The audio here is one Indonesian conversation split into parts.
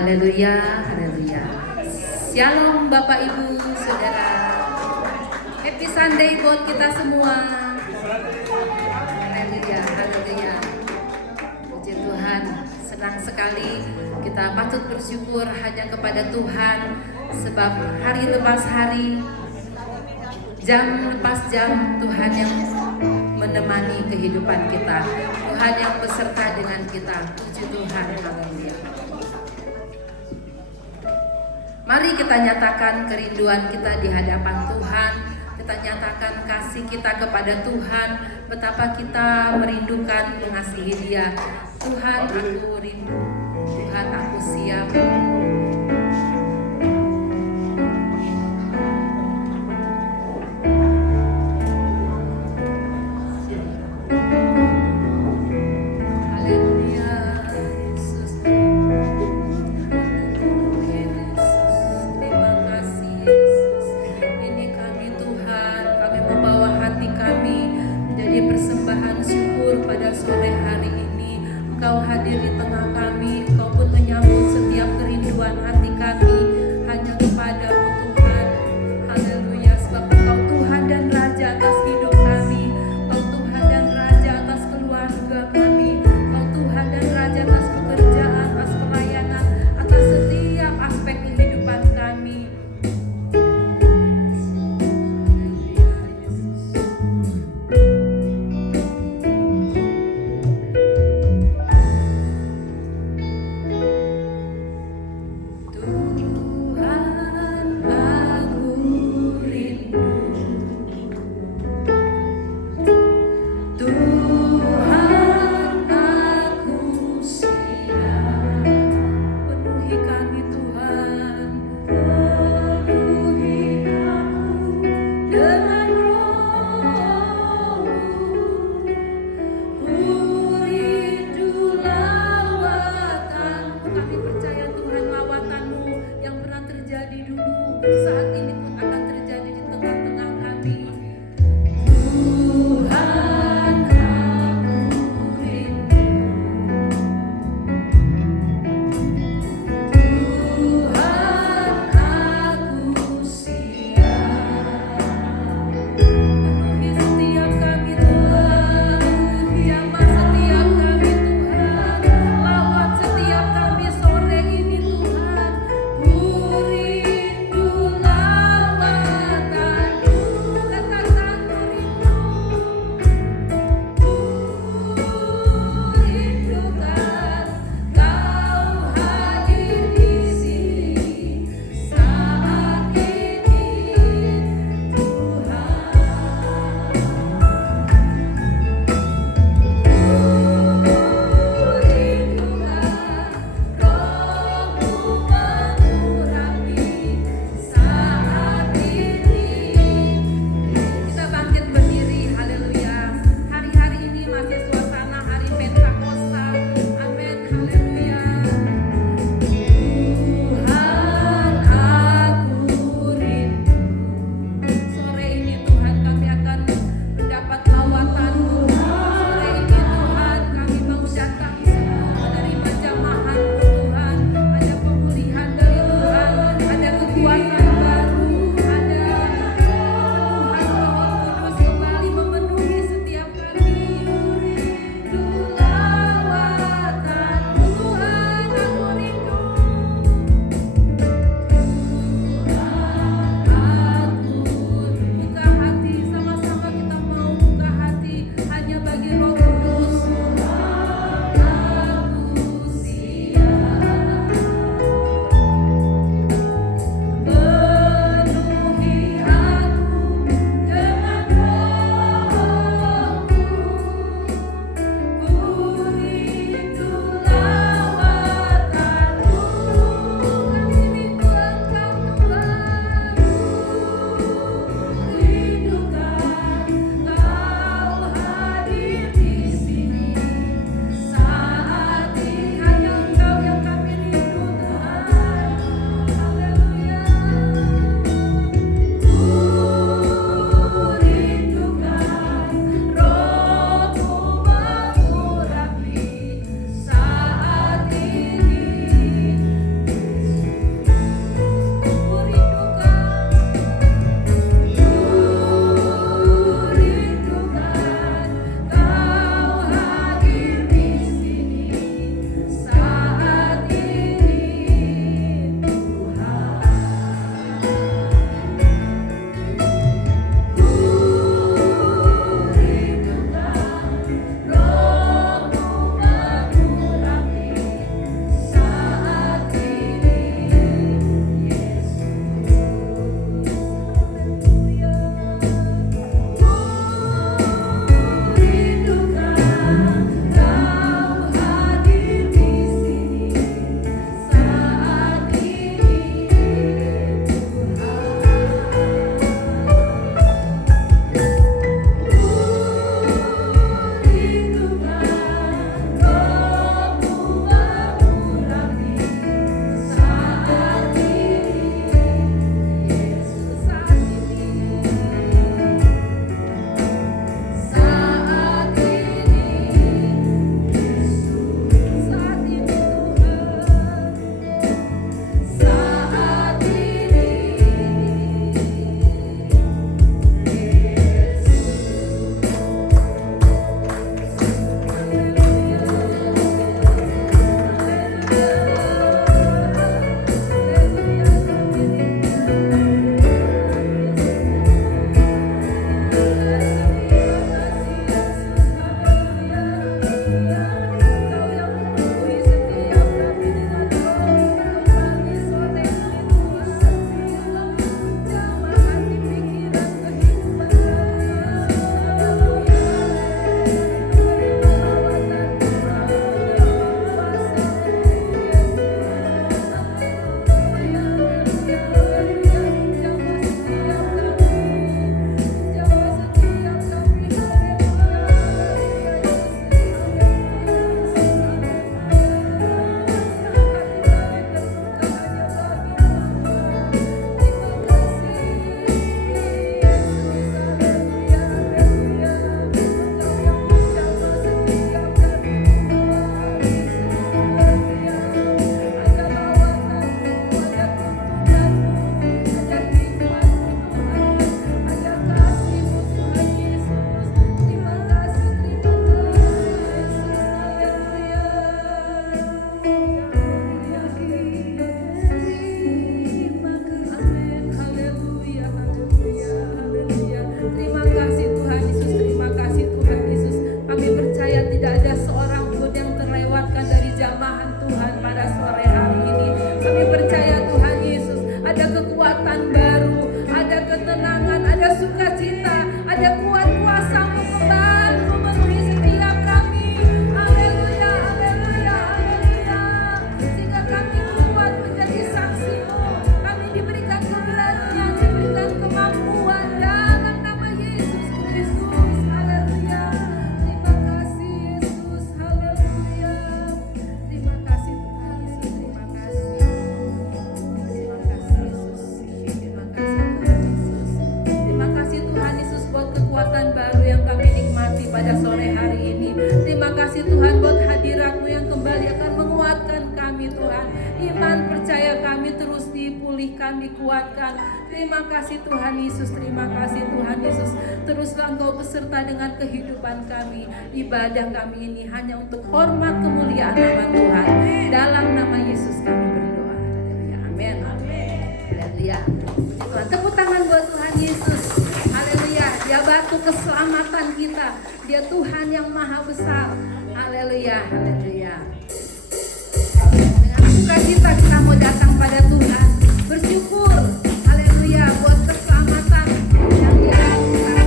Haleluya, haleluya. Shalom Bapak Ibu, Saudara. Happy Sunday buat kita semua. Haleluya, haleluya. Puji Tuhan, senang sekali kita patut bersyukur hanya kepada Tuhan, sebab hari lepas hari, jam lepas jam, Tuhan yang menemani kehidupan kita, Tuhan yang beserta dengan kita. Puji Tuhan, haleluya. Mari kita nyatakan kerinduan kita di hadapan Tuhan. Kita nyatakan kasih kita kepada Tuhan. Betapa kita merindukan mengasihi Dia. Tuhan, aku rindu. Tuhan, aku siap. sukacita, ada kuat kuasa-Mu kembali memenuhi setiap kami. Haleluya, haleluya, haleluya. Sehingga kami kuat menjadi saksi-Mu. Kami diberikan keberanian, diberikan kemampuan dalam nama Yesus Kristus. Haleluya. Terima kasih Yesus. Haleluya. Terima kasih Tuhan Yesus. Terima kasih. Terima kasih Yesus. Terima kasih Tuhan Yesus. Terima kasih Tuhan Yesus buat kekuatan baru yang kami nikmati pada sore hari ini. Terima kasih Tuhan buat hadirat-Mu yang kembali akan menguatkan kami Tuhan. Iman percaya kami terus dipulihkan, dikuatkan. Terima kasih Tuhan Yesus. Terima kasih Tuhan Yesus. Teruslah Engkau beserta dengan kehidupan kami. Ibadah kami ini hanya untuk hormat kemuliaan nama Tuhan. Dalam nama Yesus kami berdoa. Haleluya. Amin. Haleluya. Tuhan, tepuk tangan buat Tuhan Yesus. Haleluya. Dia batu keselamatan kita. Dia Tuhan yang maha besar. Haleluya. Haleluya. Dengan sukacita kita mau datang pada Tuhan. Bersyukur. Haleluya. Buat keselamatan yang Dia lakukan.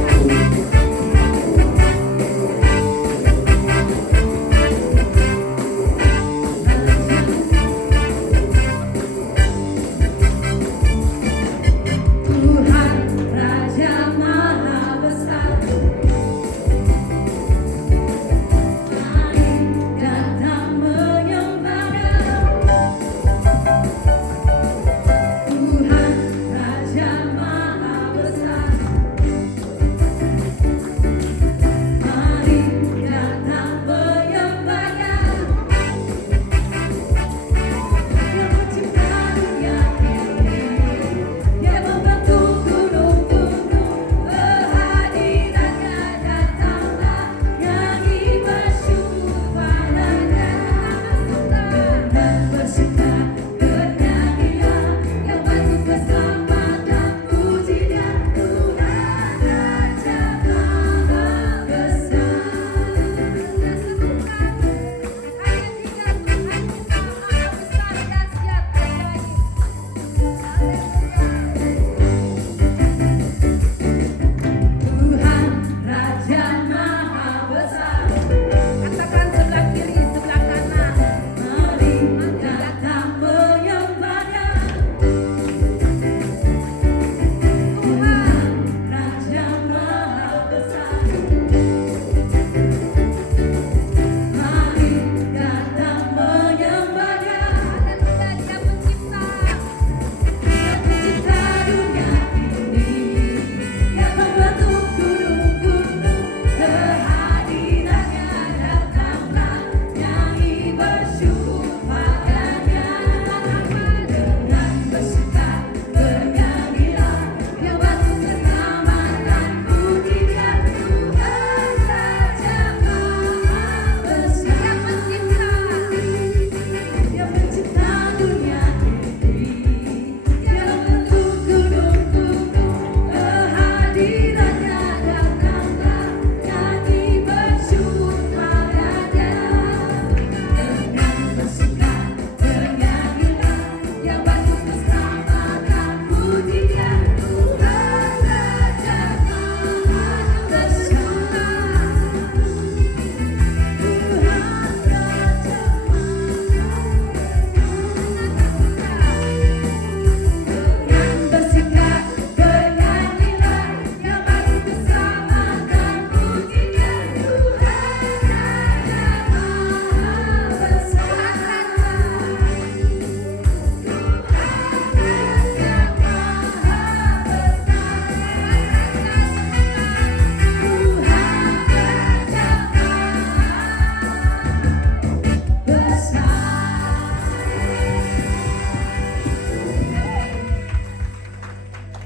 Tuhan Raja Maha Besar, mari datang menyembah Dia. Tuhan Raja Maha Besar, mari datang menyembah Dia. Dia mencipta dunia ini, Dia membentuk gunung-gunung, kehadirannya datanglah, nyanyi bersyukur padanya. Dengan bersuka bernyanyilah, yang batu keselamatan puji Dia. Tuhan Raja Maha Besar. Serukan ayat 3, Tuhan kita maha besar, dahsyat, ajaib. Tuhan Raja Maha Besar. Katakan sebelah kiri, sebelah kanan. Mari datang menyembah Dia. Tuhan Raja Maha Besar, mari datang menyembah Dia. Haleluya. Dia pencipta. Dia pencipta dunia ini, Dia membentuk gunung-gunung, kehadirannya datanglah, nyanyi bersyukur padanya. Dengan bersuka bernyanyilah, yang batu keselamatan puji Dia. Tuhan Raja Maha Besar. Dia pencipta dunia ini, Dia membentuk gunung-gunung, kehadirannya datanglah, nyanyi bersyukur padanya. Dengan bersuka bernyanyilah, yang batu keselamatan puji Dia. Tuhan Raja Maha Besar. Tuhan Raja dengan bersikat bernyanyilah, yang batu keselamatan puji Dia. Tuhan Raja Maha Besar. Tuhan Raja Maha Besar.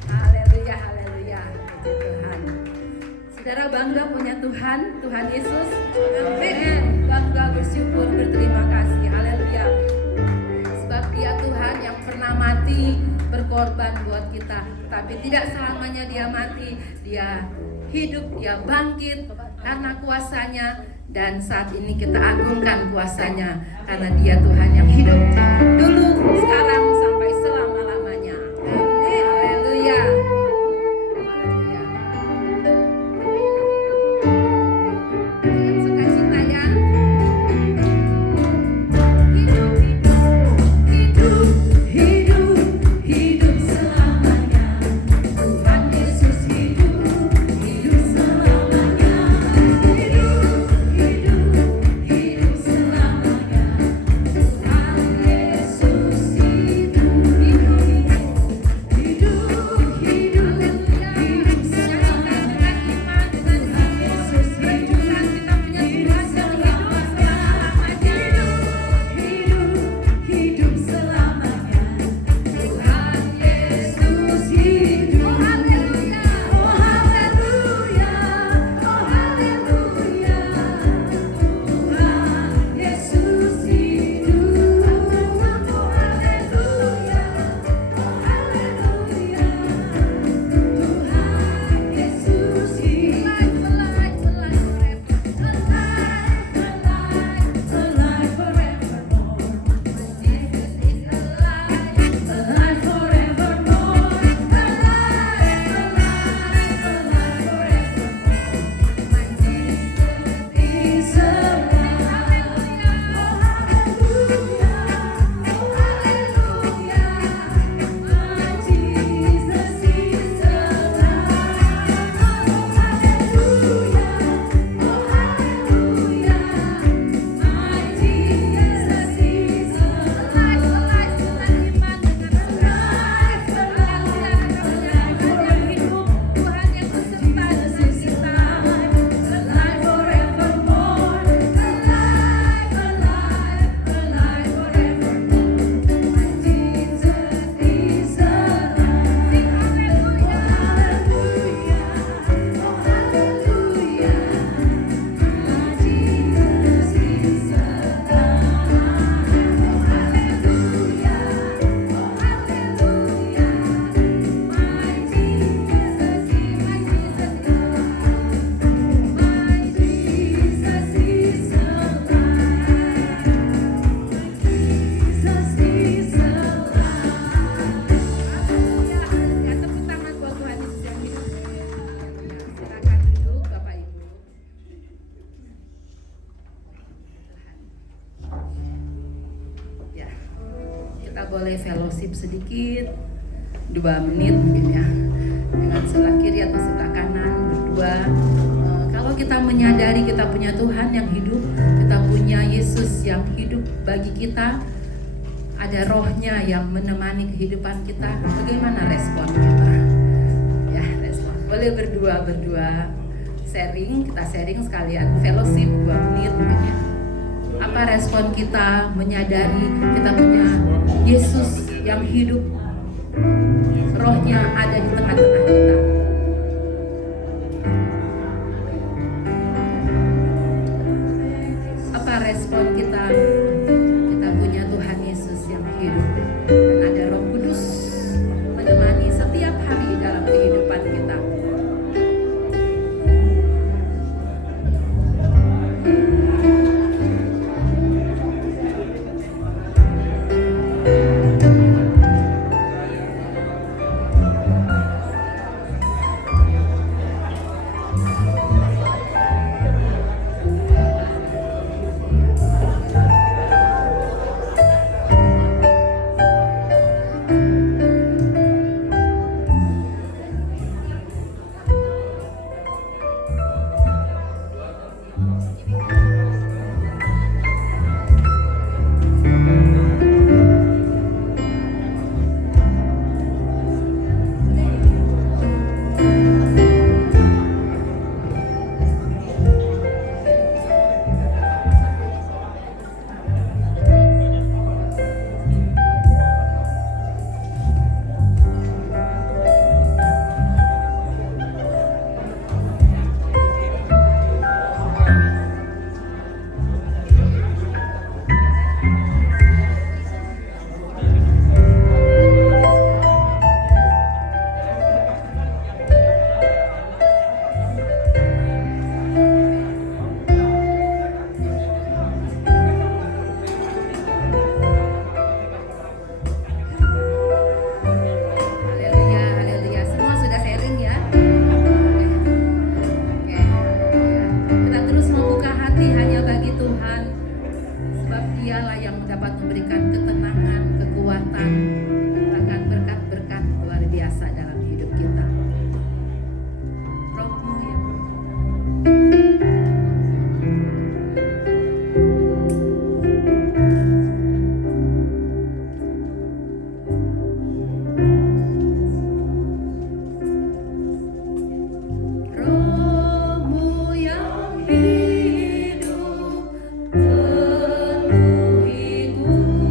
Haleluya, haleluya. Puji Tuhan. Saudara bangga punya Tuhan, Tuhan Yesus. Amin. Bangga, bersyukur, berterima kasih. Haleluya. Sebab Dia Tuhan yang pernah mati, berkorban buat kita. Tapi tidak selamanya Dia mati. Dia hidup, Dia bangkit karena kuasanya. Dan saat ini kita agungkan kuasanya, karena Dia Tuhan yang hidup dulu, sekarang, sampai selama-lamanya. Haleluya. Haleluya. boleh fellowship sedikit 2 menit mungkin ya, dengan sebelah kiri atau sebelah kanan berdua. Kalau kita menyadari kita punya Tuhan yang hidup, kita punya Yesus yang hidup bagi kita, ada rohnya yang menemani kehidupan kita, bagaimana respon kita? Ya, respon. Boleh berdua sharing, kita sharing sekalian fellowship 2 menit mungkin ya. Apa respon kita menyadari kita punya Yesus yang hidup, rohnya ada di tengah-tengah kita. Apa respon kita? Kita punya Tuhan Yesus yang hidup dan ada Roh Kudus menemani setiap hari dalam kehidupan kita. Penuhiku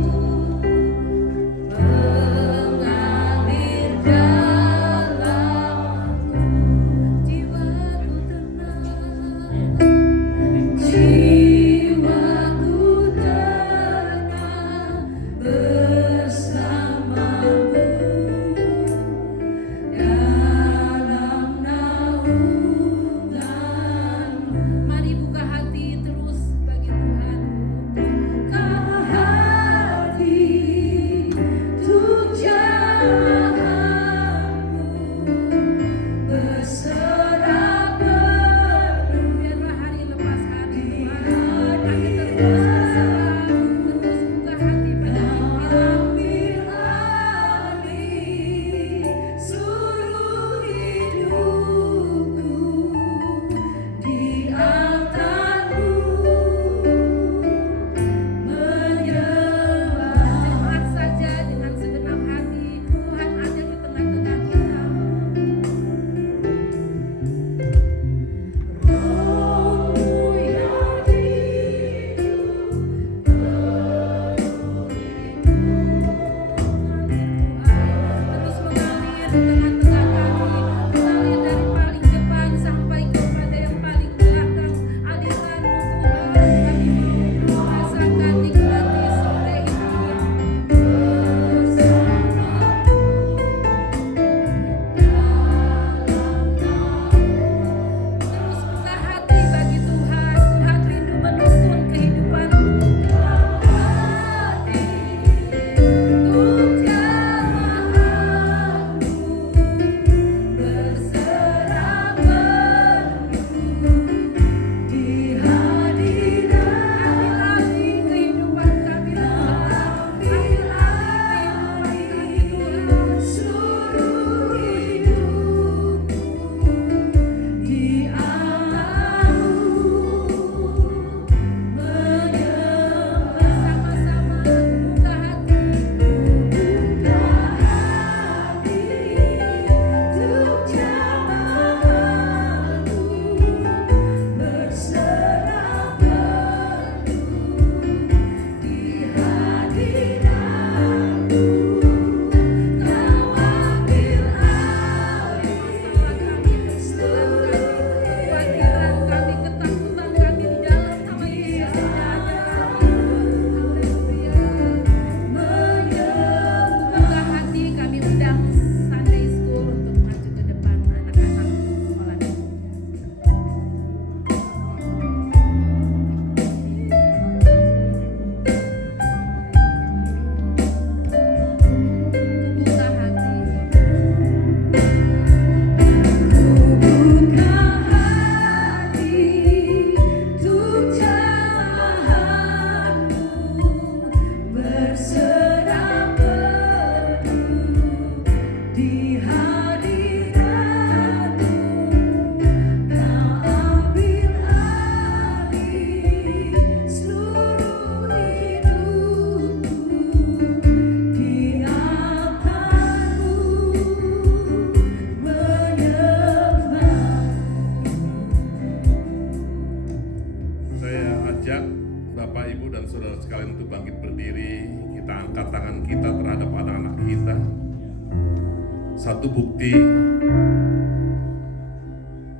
Satu bukti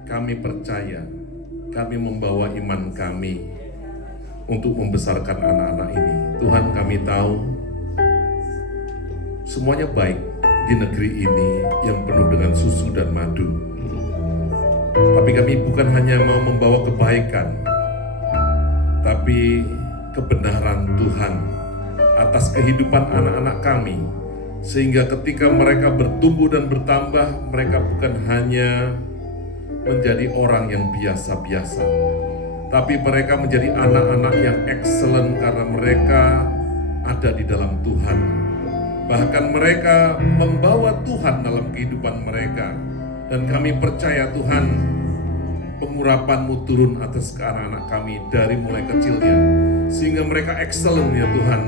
kami percaya, kami membawa iman kami untuk membesarkan anak-anak ini. Tuhan, kami tahu semuanya baik di negeri ini yang penuh dengan susu dan madu. Tapi kami bukan hanya mau membawa kebaikan, tapi kebenaran Tuhan atas kehidupan anak-anak kami, sehingga ketika mereka bertumbuh dan bertambah, mereka bukan hanya menjadi orang yang biasa-biasa, tapi mereka menjadi anak-anak yang excellent karena mereka ada di dalam Tuhan. Bahkan mereka membawa Tuhan dalam kehidupan mereka. Dan kami percaya Tuhan, pengurapan-Mu turun atas ke anak-anak kami dari mulai kecilnya, sehingga mereka excellent ya Tuhan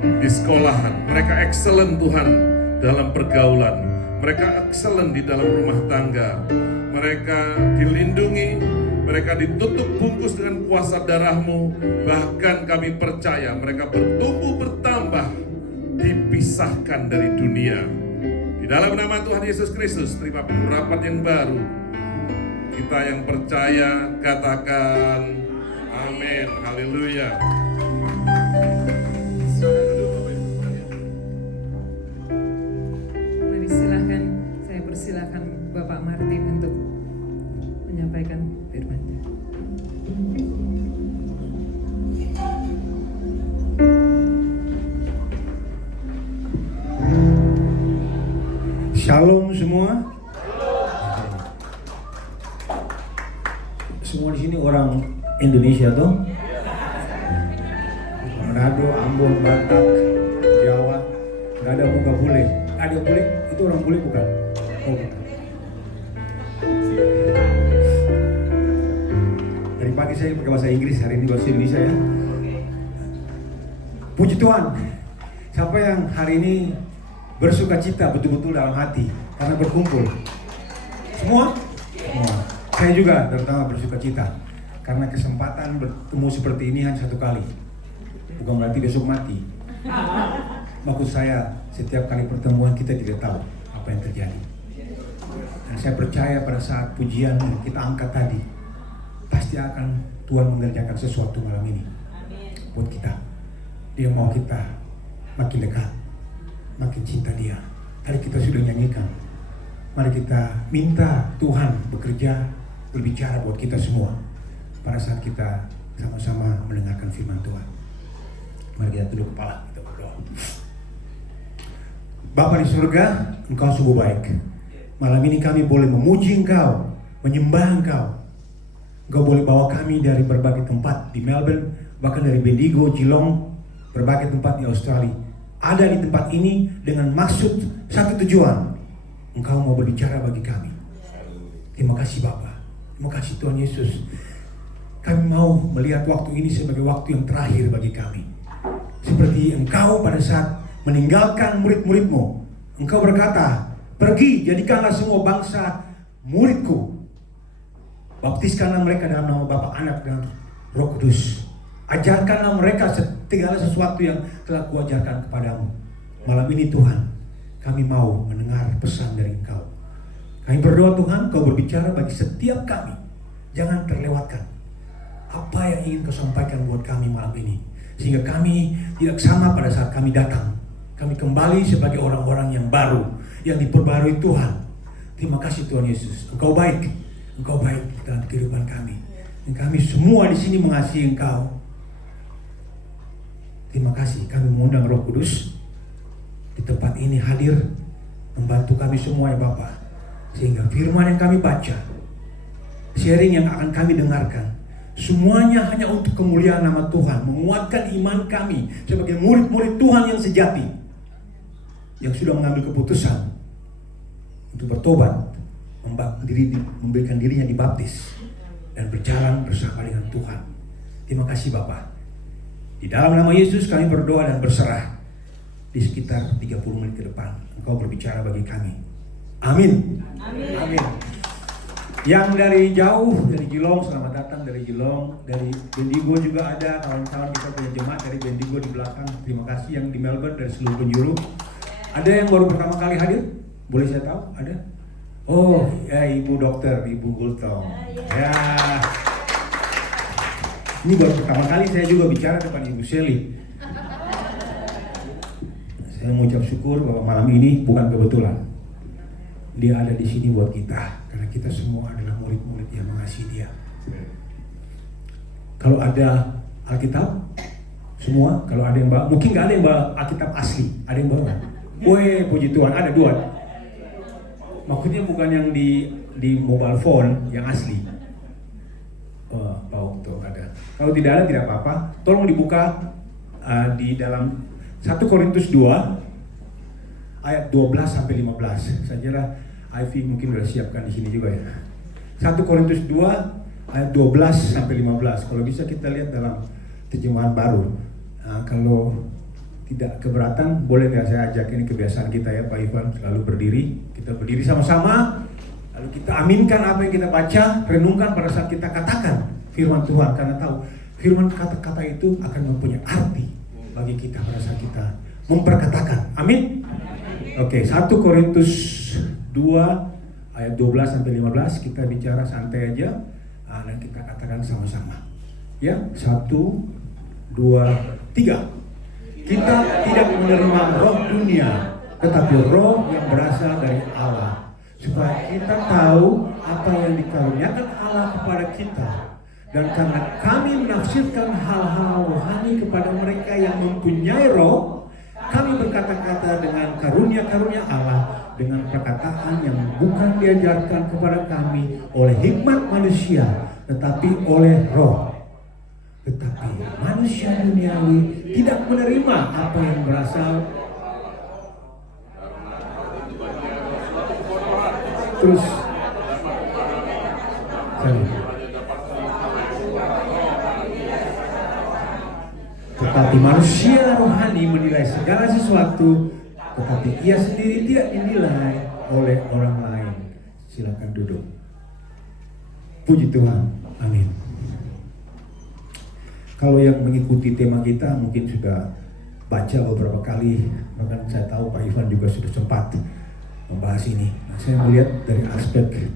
di sekolahan, mereka excellent Tuhan dalam pergaulan, mereka excellent di dalam rumah tangga, mereka dilindungi, mereka ditutup bungkus dengan kuasa darah-Mu. Bahkan kami percaya mereka bertumbuh bertambah, dipisahkan dari dunia. Di dalam nama Tuhan Yesus Kristus, terima pengurapan yang baru. Kita yang percaya katakan amin. Haleluya. Mari silakan, saya persilahkan Bapak Martin untuk menyampaikan firman-Nya. Shalom semua. Semua di sini orang Indonesia toh? Manado, Ambon, Batak, Jawa, nggak ada muka bule. Ada bule, itu orang bule bukan? Oh, bukan. Dari pagi saya pakai bahasa Inggris, hari ini bahasa Indonesia ya. Puji Tuhan. Siapa yang hari ini bersuka cita betul-betul dalam hati karena berkumpul? Semua? Semua. Saya juga terutama bersuka cita karena kesempatan bertemu seperti ini hanya satu kali. Bukan berarti besok mati. Maksud saya, setiap kali pertemuan kita tidak tahu apa yang terjadi. Dan saya percaya pada saat pujian yang kita angkat tadi, pasti akan Tuhan mengerjakan sesuatu malam ini buat kita. Dia mau kita makin dekat, makin cinta Dia. Tadi kita sudah nyanyikan. Mari kita minta Tuhan bekerja, berbicara buat kita semua pada saat kita sama-sama mendengarkan firman Tuhan. Mari kita tunduk kepala, kita berdoa. Bapa di surga, Engkau sungguh baik. Malam ini kami boleh memuji Engkau, menyembah Engkau. Engkau boleh bawa kami dari berbagai tempat di Melbourne, bahkan dari Bendigo, Geelong, berbagai tempat di Australia. Ada di tempat ini dengan maksud satu tujuan. Engkau mau berbicara bagi kami. Terima kasih Bapa. Terima kasih Tuhan Yesus. Kami mau melihat waktu ini sebagai waktu yang terakhir bagi kami. Seperti Engkau pada saat meninggalkan murid-murid-Mu, Engkau berkata, pergi jadikanlah semua bangsa muridku. Baptiskanlah mereka dalam nama Bapa, Anak dan Roh Kudus. Ajarkanlah mereka segala sesuatu yang telah Kuajarkan kepadamu. Malam ini Tuhan, kami mau mendengar pesan dari Engkau. Kami berdoa Tuhan, Kau berbicara bagi setiap kami. Jangan terlewatkan apa yang ingin Kau sampaikan buat kami malam ini. Sehingga kami tidak sama pada saat kami datang. Kami kembali sebagai orang-orang yang baru, yang diperbarui Tuhan. Terima kasih Tuhan Yesus. Engkau baik. Engkau baik dalam kehidupan kami. Dan kami semua di sini mengasihi Engkau. Terima kasih. Kami mengundang Roh Kudus di tempat ini hadir membantu kami semua ya Bapa. Sehingga firman yang kami baca, sharing yang akan kami dengarkan, semuanya hanya untuk kemuliaan nama Tuhan, menguatkan iman kami sebagai murid-murid Tuhan yang sejati, yang sudah mengambil keputusan untuk bertobat, memberikan dirinya dibaptis dan berjalan bersama dengan Tuhan. Terima kasih Bapa. Di dalam nama Yesus kami berdoa dan berserah. Di sekitar 30 menit ke depan Engkau berbicara bagi kami. Amin. Amin. Amin. Yang dari jauh, dari Geelong, selamat datang dari Geelong. Dari Bendigo juga ada kawan-kawan kita punya jemaat dari Bendigo di belakang. Terima kasih yang di Melbourne dari seluruh penjuru. Ada yang baru pertama kali hadir? Boleh saya tahu? Ada? Oh, ya Ibu Dokter, Ibu Gultong. Ya. Ini baru pertama kali saya juga bicara depan Ibu Shelly. Saya mengucap syukur bahwa malam ini bukan kebetulan. Dia ada di sini buat kita, karena kita semua adalah murid-murid yang mengasihi Dia. Kalau ada Alkitab, semua, kalau ada yang bawa, mungkin nggak ada yang bawa Alkitab asli, ada yang bawa. Weh, puji Tuhan, ada 2. Maksudnya bukan yang di mobile phone yang asli. Oh, Pak Okto ada. Kalau tidak ada tidak apa-apa. Tolong dibuka di dalam 1 Korintus 2 ayat 12 sampai 15. Saya kira Ivy mungkin sudah siapkan di sini juga ya. 1 Korintus 2 ayat 12 sampai 15. Kalau bisa kita lihat dalam terjemahan baru. Kalau tidak keberatan, boleh nggak saya ajak, ini kebiasaan kita ya Pak Ivan, selalu berdiri. Kita berdiri sama-sama, lalu kita aminkan apa yang kita baca, renungkan pada saat kita katakan firman Tuhan. Karena tahu firman kata-kata itu akan mempunyai arti bagi kita pada saat kita memperkatakan. Amin. Oke, 1 Korintus 2 ayat 12 sampai 15, kita bicara santai aja dan kita katakan sama-sama. Ya, 1, 2, 3. Kita tidak menerima roh dunia, tetapi roh yang berasal dari Allah, supaya kita tahu apa yang dikaruniakan Allah kepada kita. Dan karena kami menafsirkan hal-hal rohani kepada mereka yang mempunyai roh, kami berkata-kata dengan karunia-karunia Allah, dengan perkataan yang bukan diajarkan kepada kami oleh hikmat manusia, tetapi oleh roh. Tetapi manusia duniawi tidak menerima apa yang berasal. Terus tetapi manusia rohani menilai segala sesuatu, tetapi ia sendiri tidak dinilai oleh orang lain. Silakan duduk. Puji Tuhan. Amin. Kalau yang mengikuti tema kita mungkin sudah baca beberapa kali, bahkan saya tahu Pak Ivan juga sudah sempat membahas ini. Nah, saya melihat dari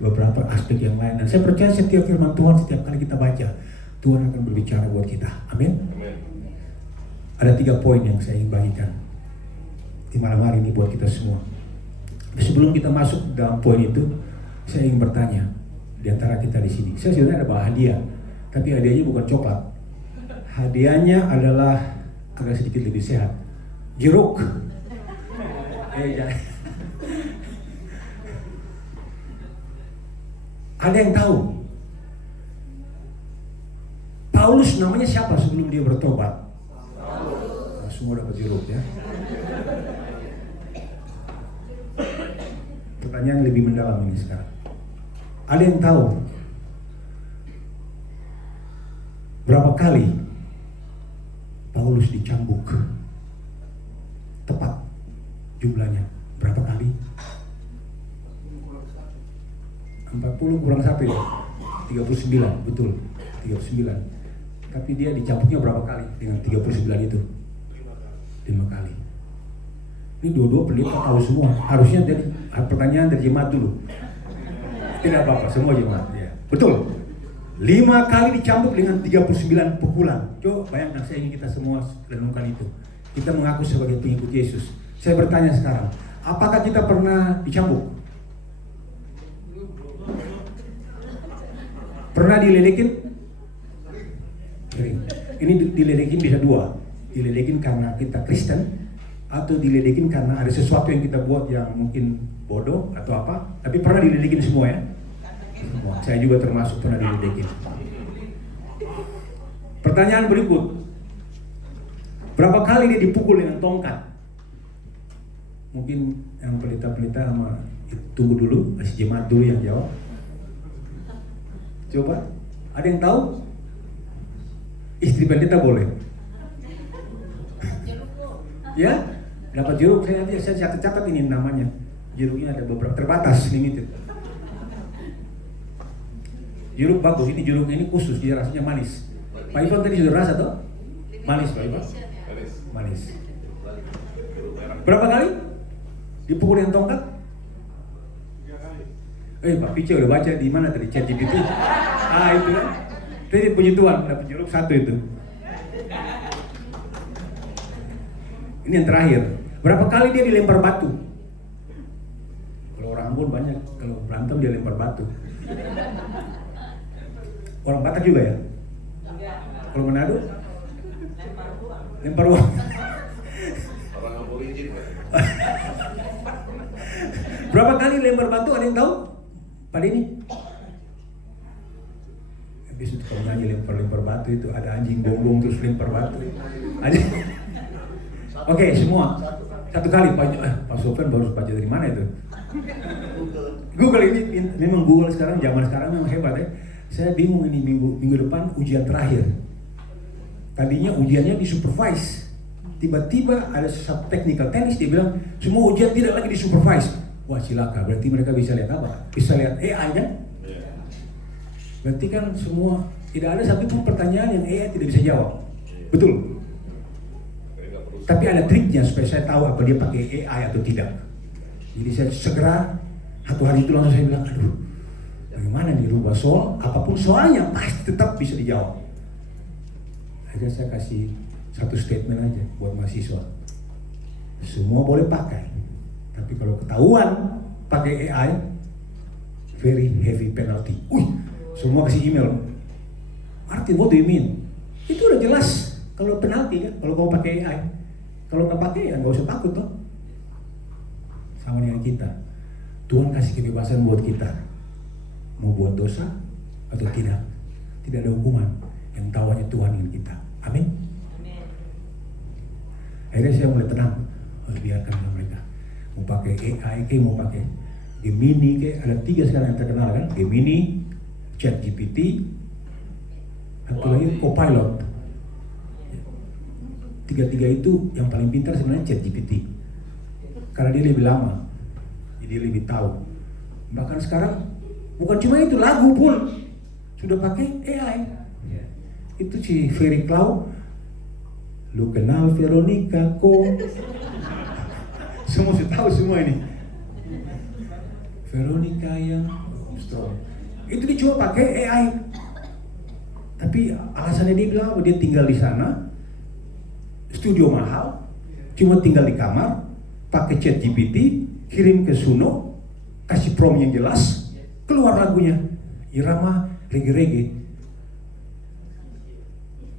beberapa aspek yang lain, dan saya percaya setiap firman Tuhan, setiap kali kita baca, Tuhan akan berbicara buat kita. Amin. Ada 3 poin yang saya ingin bagikan di malam hari ini buat kita semua. Sebelum kita masuk dalam poin itu, saya ingin bertanya di antara kita di sini. Saya sebenarnya ada bawa hadiah, tapi hadiahnya bukan coklat. Hadiahnya adalah agak sedikit lebih sehat. Jeruk. Ada yang tahu Paulus namanya siapa sebelum dia bertobat? Nah, semua dapat jeruk ya. Pertanyaan lebih mendalam ini sekarang. Ada yang tahu berapa kali Paulus dicambuk? Tepat jumlahnya berapa kali? 40 kurang 1 ya? 39, betul 39. Tapi dia dicambuknya berapa kali dengan 39 itu? 5 kali. Ini dua-dua pendeta tahu semua. Harusnya dari pertanyaan dari jemaat dulu. Tidak apa-apa, semua jemaat ya. Betul. 5 kali dicambuk dengan 39 pukulan. Coba bayangkan, saya ingin kita semua renungkan itu. Kita mengaku sebagai pengikut Yesus. Saya bertanya sekarang, apakah kita pernah dicambuk? Pernah diledekin? Ini diledekin bisa 2. Diledekin karena kita Kristen, atau diledekin karena ada sesuatu yang kita buat yang mungkin bodoh atau apa. Tapi pernah diledekin semua ya? Semua. Saya juga termasuk pernah diledekin. Pertanyaan berikut, berapa kali dia dipukul dengan tongkat? Mungkin yang pelita-pelita sama tunggu dulu, kasih jemaat dulu yang jawab. Coba, ada yang tahu? Istri pendeta boleh? Ya, dapat jeruk. Saya catat ini namanya. Jeruknya ada beberapa, terbatas, limited. Jeruk bagus, ini jeruknya ini khusus, dia rasanya manis. Pak Ivan tadi sudah rasa toh? Manis Pak Ivan? Manis. Berapa kali dipukul dengan tongkat? Pak Pice udah baca di mana tadi ChatGPT? Itu kan. Jadi puji Tuhan, ada penjuruk satu itu. Ini yang terakhir. Berapa kali dia dilempar batu? Kalau orang Ambon banyak, kalau berantem dia lempar batu. Orang Batak juga ya? Kalau Manado? Lempar uang. Orang aborigin kan? Berapa kali lempar batu, ada yang tahu? Pak Denny? Habis itu kalau nyanyi lempar batu itu ada anjing gonggong terus lempar batu. Oke, semua. Satu kali Pak Sofyan baru baca dari mana itu? Google ini memang Google sekarang, zaman sekarang memang hebat ya. Saya bingung ini minggu depan ujian terakhir. Tadinya ujiannya di supervise. Tiba-tiba ada sub technical tenis dia bilang semua ujian tidak lagi di supervise. Wah cilaka, berarti mereka bisa lihat apa? Bisa lihat AI kan? Berarti kan semua tidak ada satu pun pertanyaan yang AI tidak bisa jawab. Betul. Tapi ada triknya supaya saya tahu apa dia pakai AI atau tidak. Jadi saya segera satu hari itu langsung saya bilang, aduh, bagaimana nih rubah soal? Apapun soalnya pasti tetap bisa dijawab. Akhirnya saya kasih satu statement aja buat mahasiswa. Semua boleh pakai, tapi kalau ketahuan pakai AI, very heavy penalty. Semua kasih email. Martin, what do you mean? Itu udah jelas kalau penalti kan, kalau kamu pakai AI. Kalau nggak pakai ya nggak usah takut toh. Sama dengan kita, Tuhan kasih kebebasan buat kita mau buat dosa atau tidak. Tidak ada hukuman. Yang tahu hanya Tuhan dengan kita. Amin. Akhirnya saya mulai tenang. Harus biarkan mereka mau pakai AI ke, mau pakai Gemini ke, ada 3 sekarang yang terkenal kan, Gemini, ChatGPT, satu lagi Copilot. 3 itu yang paling pintar sebenarnya ChatGPT, karena dia lebih lama, jadi dia lebih tahu. Bahkan sekarang bukan cuma itu, lagu pun sudah pakai AI. Itu si Ferry Cloud, lu kenal Veronica kok? Semua sudah tahu semua ini. Veronica yang strong. Itu dia coba pakai AI. Tapi alasannya dia bilang dia tinggal di sana. Studio mahal, cuma tinggal di kamar, pakai ChatGPT, kirim ke Suno, kasih prompt yang jelas, keluar lagunya, irama reggae.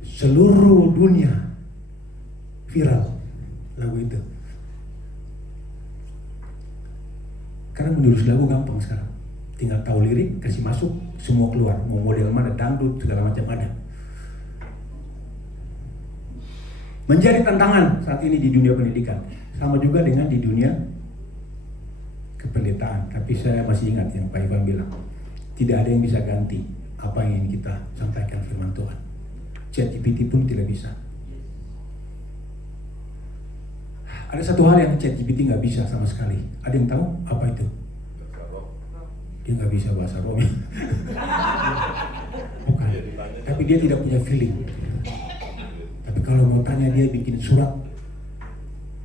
Seluruh dunia viral lagu itu. Karena menulis lagu gampang sekarang, tinggal tahu lirik, kasih masuk, semua keluar. Mau model mana, dangdut, segala macam ada. Menjadi tantangan saat ini di dunia pendidikan, sama juga dengan di dunia kependetaan. Tapi saya masih ingat yang Pak Ivan bilang, tidak ada yang bisa ganti apa yang ingin kita sampaikan firman Tuhan. ChatGPT pun tidak bisa. Ada satu hal yang ChatGPT nggak bisa sama sekali. Ada yang tahu apa itu? Dia nggak bisa bahasa Romi. Bukan. Tapi dia tidak punya feeling. Tapi kalau mau tanya dia bikin surat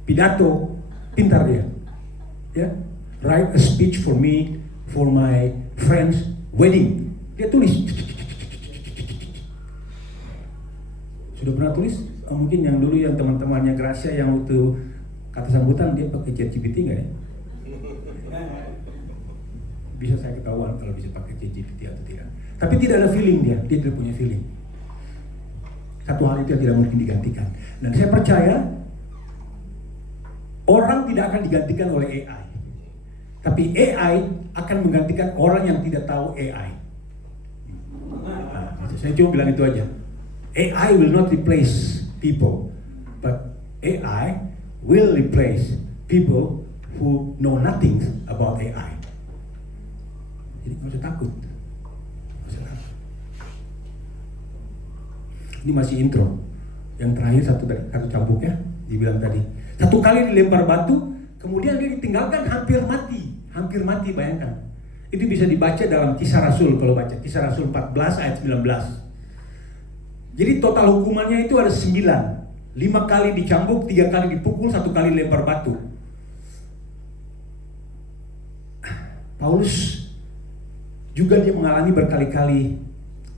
pidato, pintar dia. Ya, write a speech for me for my friend's wedding. Dia tulis. Sudah pernah tulis? Mungkin yang dulu yang teman-temannya Gracia yang waktu kata sambutan dia pakai ChatGPT nggak ya? Bisa saya ketahuan kalau bisa pakai ChatGPT atau tidak. Tapi tidak ada feeling dia tidak punya feeling. Satu hal itu yang tidak mungkin digantikan. Dan saya percaya orang tidak akan digantikan oleh AI. Tapi AI akan menggantikan orang yang tidak tahu AI. Nah, saya cuma bilang itu aja. AI will not replace people, but AI will replace people who know nothing about AI. Jadi nggak usah takut. Ini masih intro. Yang terakhir satu cambuknya dibilang tadi. Satu kali dilempar batu, kemudian dia ditinggalkan hampir mati. Hampir mati, bayangkan. Itu bisa dibaca dalam Kisah Rasul kalau baca. Kisah Rasul 14 ayat 19. Jadi total hukumannya itu ada 9. 5 kali dicambuk, 3 kali dipukul, 1 kali lempar batu. Paulus Juga dia mengalami berkali-kali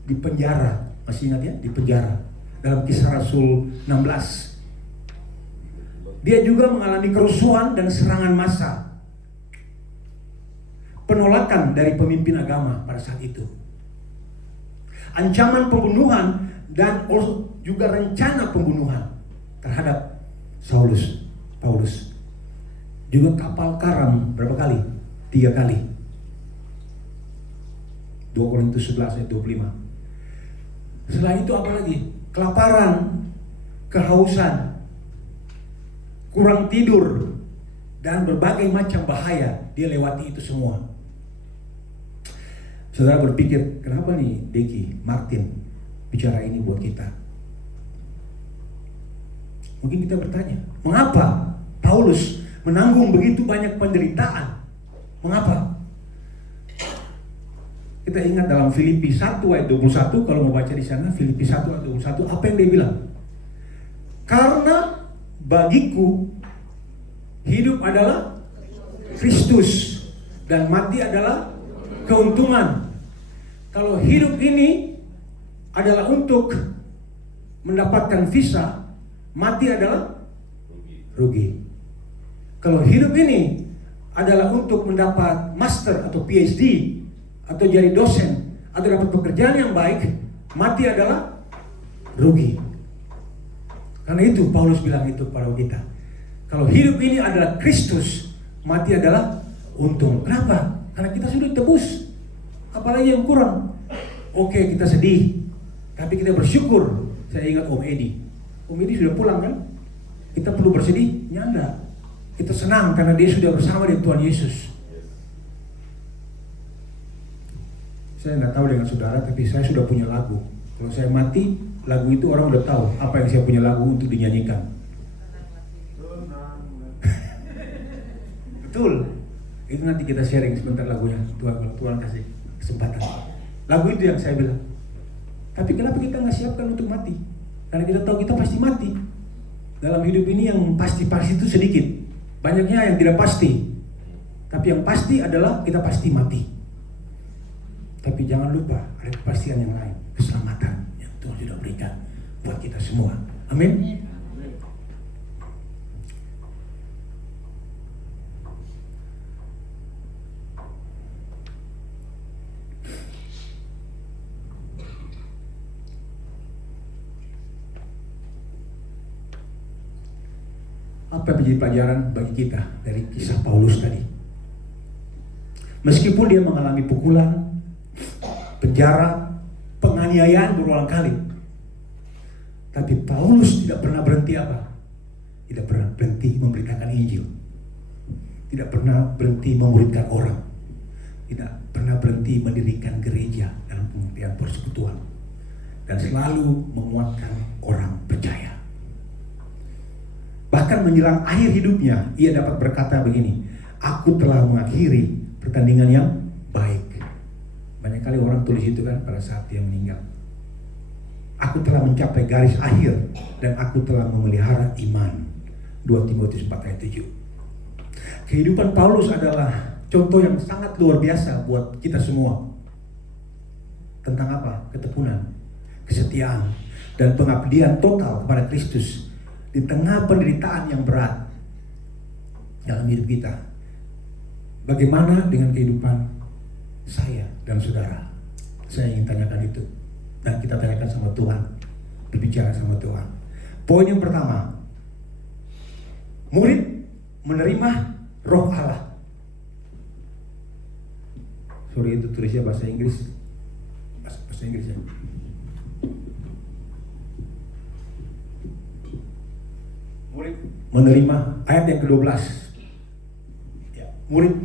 di penjara. Masih ingat ya? Di penjara. Dalam Kisah Rasul 16. Dia juga mengalami kerusuhan dan serangan massa. Penolakan dari pemimpin agama pada saat itu. Ancaman pembunuhan dan juga rencana pembunuhan terhadap Paulus. Juga kapal karam berapa kali? 3 kali. 2 Korintus 11 ayat 25. Selain itu apa lagi? Kelaparan, kehausan, kurang tidur, dan berbagai macam bahaya dia lewati itu semua. Saudara berpikir, kenapa nih Deki, Martin bicara ini buat kita? Mungkin kita bertanya, mengapa Paulus menanggung begitu banyak penderitaan? Mengapa? Kita ingat dalam Filipi 1 ayat 21, kalau mau baca di sana, Filipi 1 ayat 21, apa yang dia bilang? Karena bagiku hidup adalah Kristus dan mati adalah keuntungan. Kalau hidup ini adalah untuk mendapatkan visa, mati adalah rugi. Kalau hidup ini adalah untuk mendapat master atau PhD atau jadi dosen atau dapat pekerjaan yang baik, mati adalah rugi. Karena itu Paulus bilang itu kepada kita. Kalau hidup ini adalah Kristus, mati adalah untung. Kenapa? Karena kita sudah tebus. Apalagi yang kurang? Oke, kita sedih, tapi kita bersyukur. Saya ingat Om Edi. Om Edi sudah pulang kan? Kita perlu bersedih? Nyanda. Kita senang karena dia sudah bersama dengan Tuhan Yesus. Saya nggak tahu dengan saudara, tapi saya sudah punya lagu. Kalau saya mati, lagu itu orang udah tahu apa yang saya punya lagu untuk dinyanyikan. Betul. Itu nanti kita sharing sebentar lagunya. Tuhan kasih kesempatan. Lagu itu yang saya bilang. Tapi kenapa kita nggak siapkan untuk mati? Karena kita tahu kita pasti mati. Dalam hidup ini yang pasti-pasti itu sedikit. Banyaknya yang tidak pasti. Tapi yang pasti adalah kita pasti mati. Tapi jangan lupa ada kepastian yang lain, keselamatan yang Tuhan sudah berikan buat kita semua. Amin. Apa yang menjadi pelajaran bagi kita dari kisah Paulus tadi? Meskipun dia mengalami pukulan, penjara, penganiayaan berulang kali, tapi Paulus tidak pernah berhenti apa? Tidak pernah berhenti memberitakan Injil. Tidak pernah berhenti memuridkan orang. Tidak pernah berhenti mendirikan gereja dalam pengertian persekutuan. Dan selalu menguatkan orang percaya. Bahkan menjelang akhir hidupnya, ia dapat berkata begini, aku telah mengakhiri pertandingan yang baik. Banyak kali orang tulis itu kan pada saat dia meninggal. Aku telah mencapai garis akhir dan aku telah memelihara iman. 2 Timotius 4 ayat 7. Kehidupan Paulus adalah contoh yang sangat luar biasa buat kita semua. Tentang apa? Ketekunan, kesetiaan, dan pengabdian total kepada Kristus di tengah penderitaan yang berat dalam hidup kita. Bagaimana dengan kehidupan saya dan saudara? Saya ingin tanyakan itu. Dan kita tanyakan sama Tuhan. Berbicara sama Tuhan. Poin yang pertama. Murid menerima roh Allah. Sorry, itu tulisnya bahasa Inggris. Bahasa Inggris ya. Murid menerima, ayat yang ke-12. Ya, murid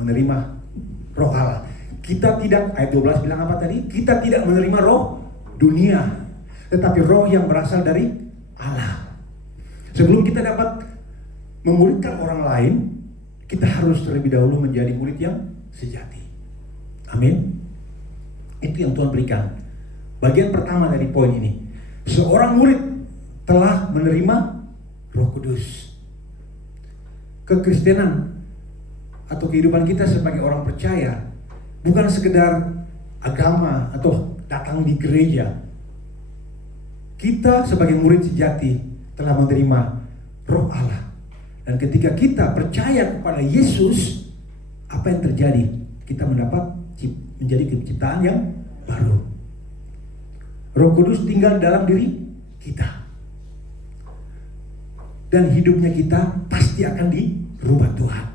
menerima roh Allah. Kita tidak, ayat 12 bilang apa tadi? Kita tidak menerima roh dunia, tetapi roh yang berasal dari Allah. Sebelum kita dapat memuridkan orang lain, kita harus terlebih dahulu menjadi murid yang sejati. Amin. Itu yang Tuhan berikan. Bagian pertama dari poin ini. Seorang murid telah menerima Roh Kudus. Kekristenan atau kehidupan kita sebagai orang percaya bukan sekedar agama atau datang di gereja. Kita sebagai murid sejati telah menerima Roh Allah. Dan ketika kita percaya kepada Yesus, apa yang terjadi? Kita menjadi penciptaan yang baru. Roh Kudus tinggal dalam diri kita. Dan hidupnya kita pasti akan dirubah Tuhan.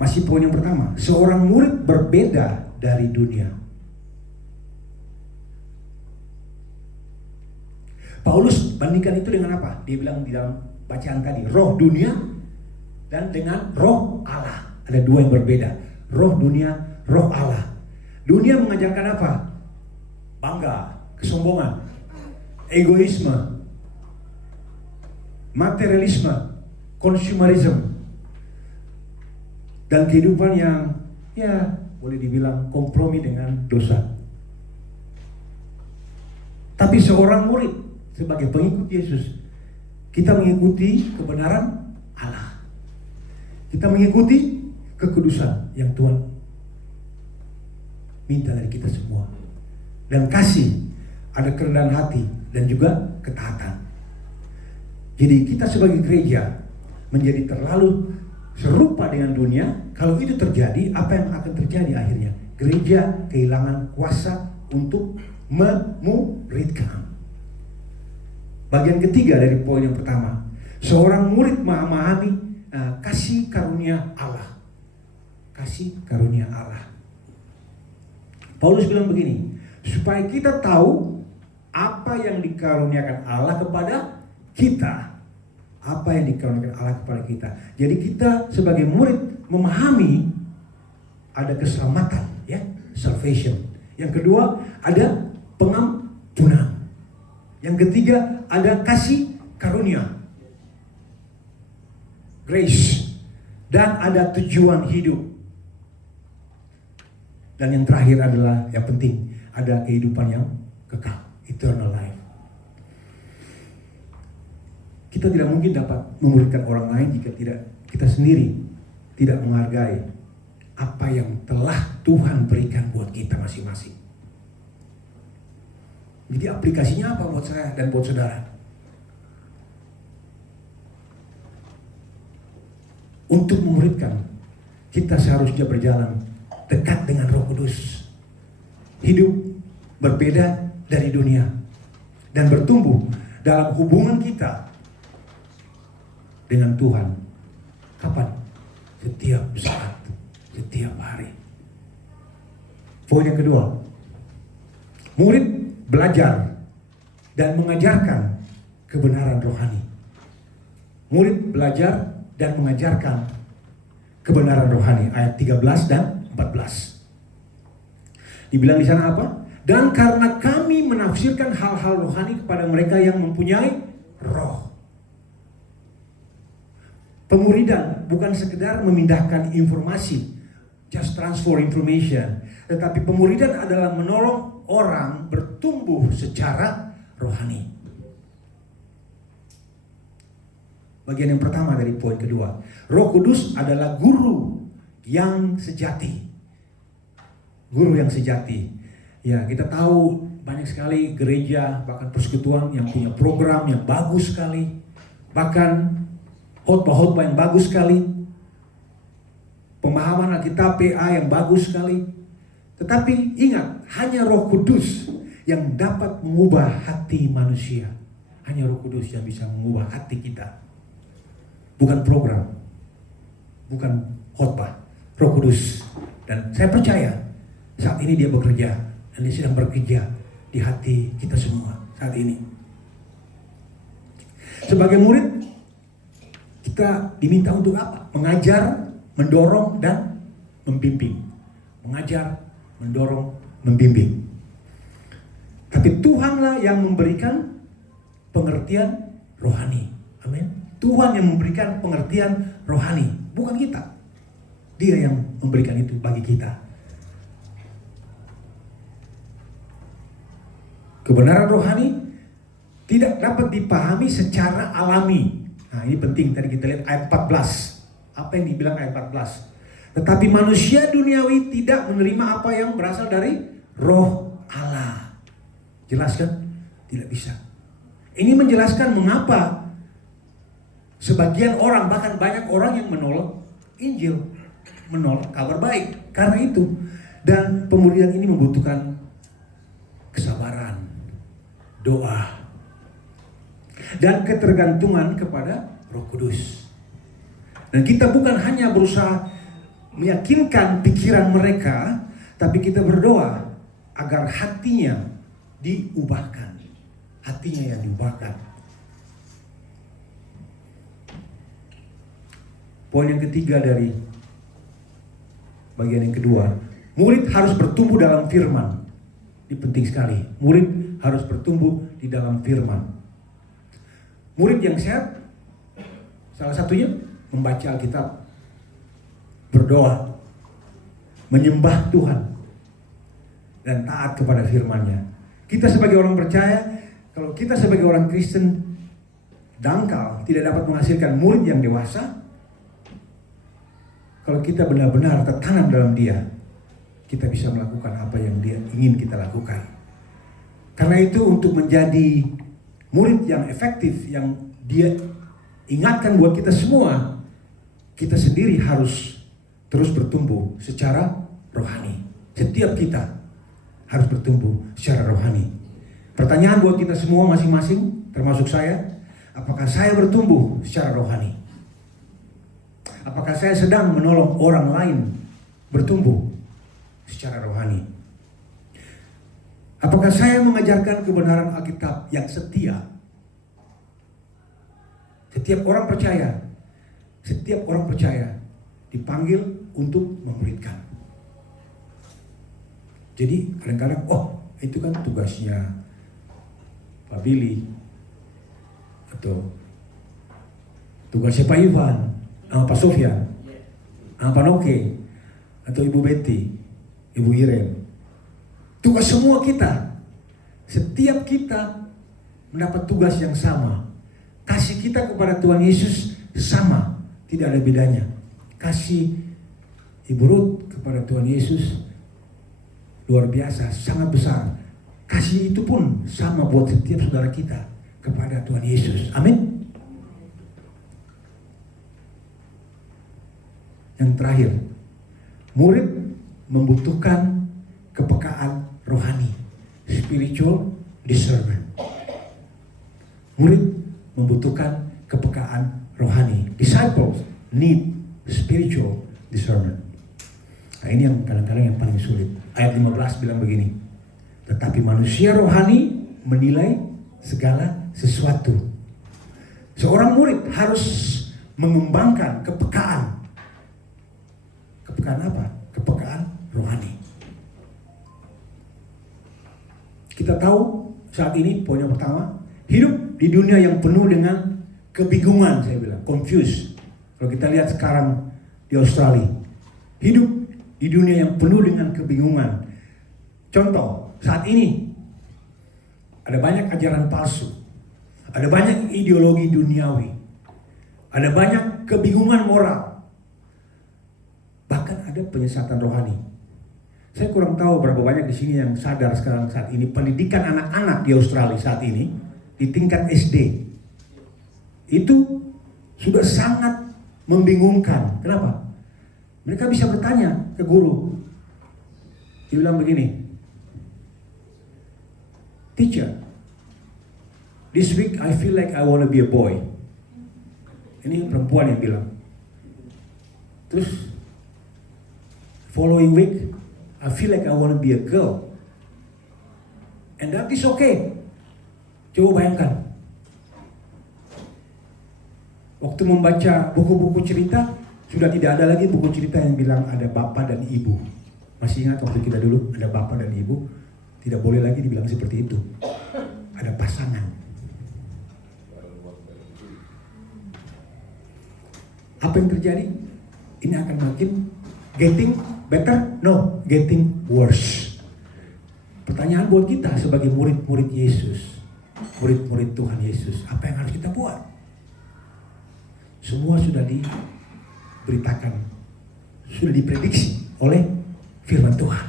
Masih poin yang pertama, seorang murid berbeda dari dunia. Paulus bandingkan itu dengan apa? Dia bilang di dalam bacaan tadi, roh dunia dan dengan roh Allah. Ada dua yang berbeda, roh dunia, roh Allah. Dunia mengajarkan apa? Bangga, kesombongan, egoisme, materialisme, consumerism, dan kehidupan yang ya boleh dibilang kompromi dengan dosa. Tapi seorang murid sebagai pengikut Yesus, kita mengikuti kebenaran Allah. Kita mengikuti kekudusan yang Tuhan minta dari kita semua. Dan kasih, ada kerendahan hati dan juga ketaatan. Jadi kita sebagai gereja menjadi terlalu serupa dengan dunia. Kalau itu terjadi, apa yang akan terjadi akhirnya? Gereja kehilangan kuasa untuk memuridkan. Bagian ketiga dari poin yang pertama, seorang murid memahami kasih karunia Allah. Kasih karunia Allah. Paulus bilang begini, supaya kita tahu apa yang dikaruniakan Allah kepada kita. Apa yang dikaruniakan Allah kepada kita. Jadi kita sebagai murid memahami ada keselamatan, ya, salvation. Yang kedua ada pengampunan. Yang ketiga ada kasih karunia, grace, dan ada tujuan hidup. Dan yang terakhir adalah yang penting, ada kehidupan yang kekal, eternal life. Kita tidak mungkin dapat memuridkan orang lain jika kita sendiri tidak menghargai apa yang telah Tuhan berikan buat kita masing-masing. Jadi aplikasinya apa buat saya dan buat saudara? Untuk memuridkan, kita seharusnya berjalan dekat dengan Roh Kudus. Hidup berbeda dari dunia. Dan bertumbuh dalam hubungan kita dengan Tuhan. Kapan? Setiap saat, setiap hari. Poin yang kedua, murid belajar dan mengajarkan kebenaran rohani. Murid belajar dan mengajarkan kebenaran rohani. Ayat 13 dan 14. Dibilang di sana apa? Dan karena kami menafsirkan hal-hal rohani kepada mereka yang mempunyai roh. Pemuridan bukan sekedar memindahkan informasi, just transfer information. Tetapi pemuridan adalah menolong orang bertumbuh secara rohani. Bagian yang pertama dari poin kedua, Roh Kudus adalah guru yang sejati. Guru yang sejati. Ya, kita tahu banyak sekali gereja, bahkan persekutuan yang punya program yang bagus sekali. Bahkan khotbah-khotbah yang bagus sekali. Pemahaman Alkitab PA yang bagus sekali. Tetapi ingat, hanya Roh Kudus yang dapat mengubah hati manusia. Hanya Roh Kudus yang bisa mengubah hati kita. Bukan program, bukan khotbah, Roh Kudus. Dan saya percaya saat ini dia bekerja, dan dia sedang bekerja di hati kita semua saat ini. Sebagai murid, kita diminta untuk apa? Mengajar, mendorong, dan membimbing. Mengajar, mendorong, membimbing. Tapi Tuhanlah yang memberikan pengertian rohani. Amin. Tuhan yang memberikan pengertian rohani, bukan kita. Dia yang memberikan itu bagi kita. Kebenaran rohani tidak dapat dipahami secara alami. Nah, ini penting, tadi kita lihat ayat 14. Apa yang dibilang ayat 14. Tetapi manusia duniawi tidak menerima apa yang berasal dari roh Allah. Jelas kan? Tidak bisa. Ini menjelaskan mengapa sebagian orang, bahkan banyak orang yang menolak Injil, menolak kabar baik. Karena itu. Dan pemulihan ini membutuhkan kesabaran, doa, dan ketergantungan kepada Roh Kudus. Dan kita bukan hanya berusaha meyakinkan pikiran mereka, tapi kita berdoa agar hatinya diubahkan. Hatinya yang diubahkan. Poin yang ketiga dari bagian yang kedua, murid harus bertumbuh dalam firman. Ini penting sekali. Murid harus bertumbuh di dalam firman. Murid yang sehat, salah satunya membaca Alkitab, berdoa, menyembah Tuhan, dan taat kepada firman-Nya. Kita sebagai orang percaya, kalau kita sebagai orang Kristen dangkal, tidak dapat menghasilkan murid yang dewasa, kalau kita benar-benar tertanam dalam dia, kita bisa melakukan apa yang dia ingin kita lakukan. Karena itu untuk menjadi murid yang efektif, yang dia ingatkan buat kita semua, kita sendiri harus terus bertumbuh secara rohani. Setiap kita harus bertumbuh secara rohani. Pertanyaan buat kita semua masing-masing, termasuk saya, apakah saya bertumbuh secara rohani? Apakah saya sedang menolong orang lain bertumbuh secara rohani? Apakah saya mengajarkan kebenaran Alkitab yang setia? Setiap orang percaya dipanggil untuk memuridkan. Jadi kadang-kadang, itu kan tugasnya Pak Billy, atau tugasnya Pak Ivan, Pak Sofyan, Pak Noke, atau Ibu Betty, Ibu Irene. Tugas semua kita. Setiap kita mendapat tugas yang sama. Kasih kita kepada Tuhan Yesus sama, tidak ada bedanya. Kasih Ibu Ruth kepada Tuhan Yesus luar biasa, sangat besar. Kasih itu pun sama buat setiap saudara kita kepada Tuhan Yesus. Amin. Yang terakhir, murid membutuhkan kepekaan rohani, spiritual discernment. Murid membutuhkan kepekaan rohani. Disciples need spiritual discernment. Nah, ini yang kadang-kadang yang paling sulit. Ayat 15 bilang begini, tetapi manusia rohani menilai segala sesuatu. Seorang murid harus mengembangkan kepekaan. Kepekaan apa? Kepekaan rohani. Kita tahu saat ini poin yang pertama, hidup di dunia yang penuh dengan kebingungan, saya bilang, confused. Kalau kita lihat sekarang di Australia, hidup di dunia yang penuh dengan kebingungan. Contoh, saat ini ada banyak ajaran palsu, ada banyak ideologi duniawi, ada banyak kebingungan moral, bahkan ada penyesatan rohani. Saya kurang tahu berapa banyak di sini yang sadar sekarang saat ini pendidikan anak-anak di Australia saat ini di tingkat SD itu sudah sangat membingungkan. Kenapa? Mereka bisa bertanya ke guru. Dia bilang begini, "Teacher, this week I feel like I want to be a boy." Ini perempuan yang bilang. Terus following week I feel like I want to be a girl. And that is okay. Coba bayangkan. Waktu membaca buku-buku cerita, sudah tidak ada lagi buku cerita yang bilang ada bapak dan ibu. Masih ingat waktu kita dulu ada bapak dan ibu? Tidak boleh lagi dibilang seperti itu. Ada pasangan. Apa yang terjadi? Ini akan makin getting better? No, getting worse. Pertanyaan buat kita sebagai murid-murid Yesus, murid-murid Tuhan Yesus, apa yang harus kita buat? Semua sudah diberikan diberitakan, sudah diprediksi oleh firman Tuhan.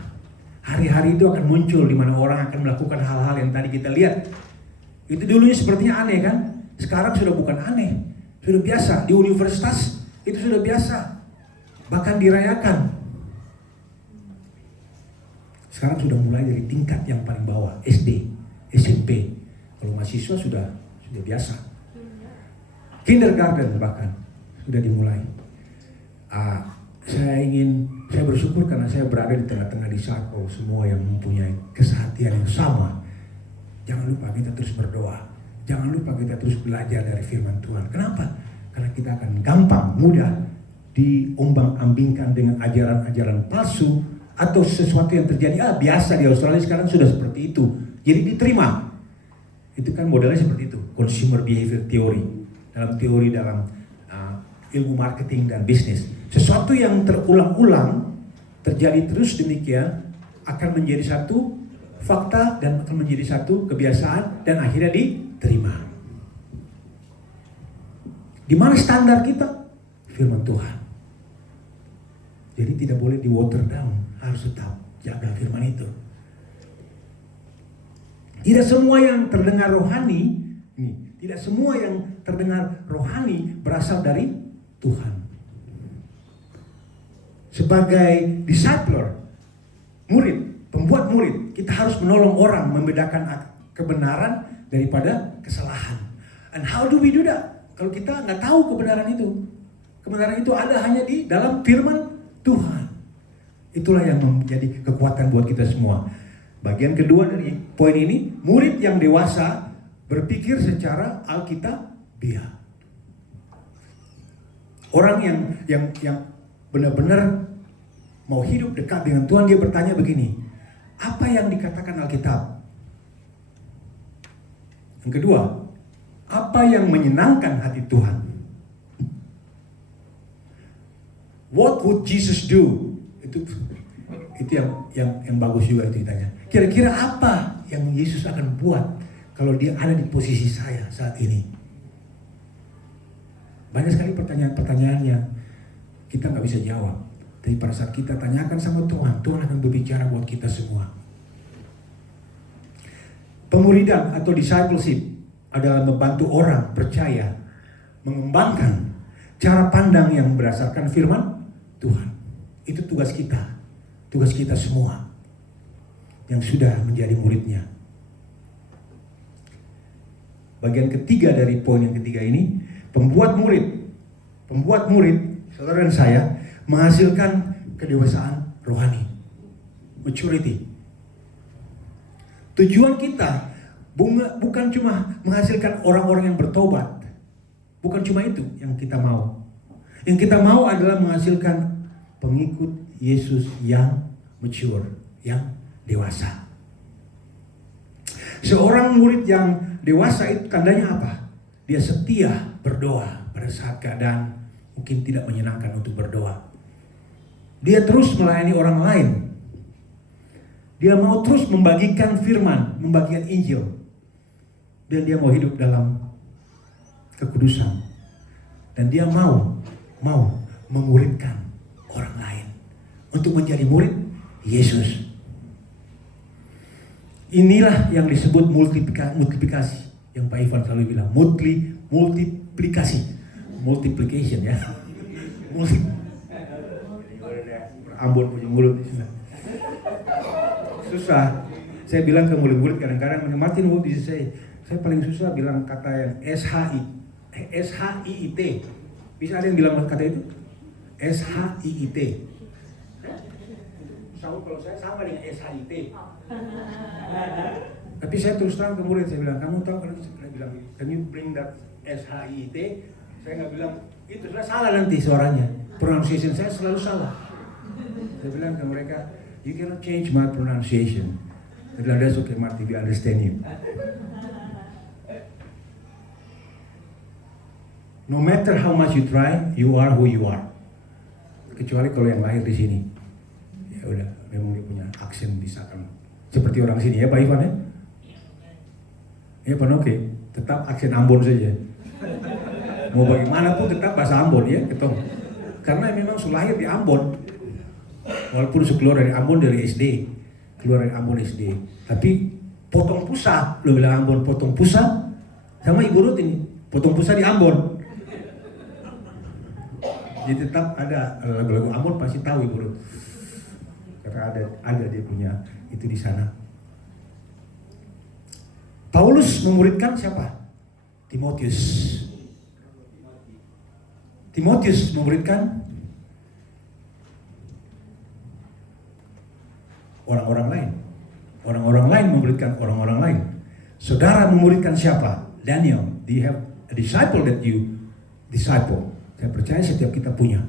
Hari-hari itu akan muncul di mana orang akan melakukan hal-hal yang tadi kita lihat. Itu dulunya sepertinya aneh kan? Sekarang sudah bukan aneh, sudah biasa. Di universitas itu sudah biasa, bahkan dirayakan. Sekarang sudah mulai dari tingkat yang paling bawah, SD, SMP. Kalau mahasiswa sudah biasa. Kindergarten bahkan sudah dimulai. Saya bersyukur karena saya berada di tengah-tengah disciple semua yang mempunyai kesehatian yang sama. Jangan lupa kita terus berdoa. Jangan lupa kita terus belajar dari firman Tuhan. Kenapa? Karena kita akan gampang, mudah diombang-ambingkan dengan ajaran-ajaran palsu atau sesuatu yang terjadi. Biasa di Australia sekarang sudah seperti itu. Jadi diterima. Itu kan modelnya seperti itu. Consumer behavior theory. Dalam ilmu marketing dan bisnis. Sesuatu yang terulang-ulang terjadi terus demikian akan menjadi satu fakta dan akan menjadi satu kebiasaan dan akhirnya diterima. Di mana standar kita? Firman Tuhan. Jadi tidak boleh di water down, harus tetap jaga firman itu. Tidak semua yang terdengar rohani, tidak semua yang terdengar rohani berasal dari Tuhan. Sebagai discipler, murid, pembuat murid, kita harus menolong orang membedakan kebenaran daripada kesalahan. And how do we do that? Kalau kita nggak tahu kebenaran itu ada hanya di dalam firman Tuhan. Itulah yang menjadi kekuatan buat kita semua. Bagian kedua dari poin ini, murid yang dewasa berpikir secara alkitabiah. Orang yang benar-benar mau hidup dekat dengan Tuhan, dia bertanya begini, apa yang dikatakan Alkitab? Yang kedua, apa yang menyenangkan hati Tuhan? What would Jesus do? Itu yang bagus juga itu ditanya. Kira-kira apa yang Yesus akan buat kalau dia ada di posisi saya saat ini? Banyak sekali pertanyaan-pertanyaan yang kita nggak bisa jawab. Tapi pada saat kita tanyakan sama Tuhan, Tuhan akan berbicara buat kita semua. Pemuridan atau discipleship adalah membantu orang percaya mengembangkan cara pandang yang berdasarkan firman Tuhan. Itu tugas kita semua yang sudah menjadi muridnya. Bagian ketiga dari poin yang ketiga ini, pembuat murid, saudara dan saya, menghasilkan kedewasaan rohani, maturity. Tujuan kita bukan cuma menghasilkan orang-orang yang bertobat, bukan cuma itu yang kita mau. Yang kita mau adalah menghasilkan pengikut Yesus yang mature, yang dewasa. Seorang murid yang dewasa itu tandanya apa? Dia setia berdoa pada saat keadaan mungkin tidak menyenangkan untuk berdoa. Dia terus melayani orang lain. Dia mau terus membagikan firman, membagikan Injil. Dan dia mau hidup dalam kekudusan. Dan dia mau memuridkan orang lain untuk menjadi murid Yesus. Inilah yang disebut multiplikasi, yang Pak Ivan selalu bilang, multiplikasi, multiplication ya. Ambon punya mulut susah. Saya bilang ke murid-murid kadang-kadang, Martin, what did you say? Saya paling susah bilang kata yang SHIIT. Bisa ada yang bilang kata itu? SHIIT. Kalau saya sama dengan SHIT. Tapi saya terus terang ke murid, saya bilang, kamu tahu kalau saya bilang, can you bring that SHIT? Saya nggak bilang, itu sudah salah nanti suaranya. Pronunciation saya selalu salah. Saya bilang ke mereka, you cannot change my pronunciation. Saya bilang, that's okay Marty, we understand you. No matter how much you try, you are who you are. Kecuali kalau yang lahir di sini. Ya udah, memang dia punya aksen bisa kan. Seperti orang sini ya Pak Ivan ya? Ya Pak Noke, tetap aksen Ambon saja. Mau bagaimanapun tetap bahasa Ambon ya, ketemu. karena memang sudah lahir di Ambon. Walaupun sudah keluar dari Ambon dari SD, keluar dari Ambon SD. Tapi potong pusa, lo bilang Ambon potong pusa, sama Ibu Ruth ini potong pusa di Ambon. Jadi tetap ada lagu-lagu Ambon pasti tahu Ibu Ruth, karena ada dia punya itu di sana. Paulus memuridkan siapa? Timotius memuridkan orang-orang lain. Orang-orang lain memuridkan orang-orang lain. Saudara memuridkan siapa? Daniel. Do you have a disciple that you disciple? Saya percaya setiap kita punya.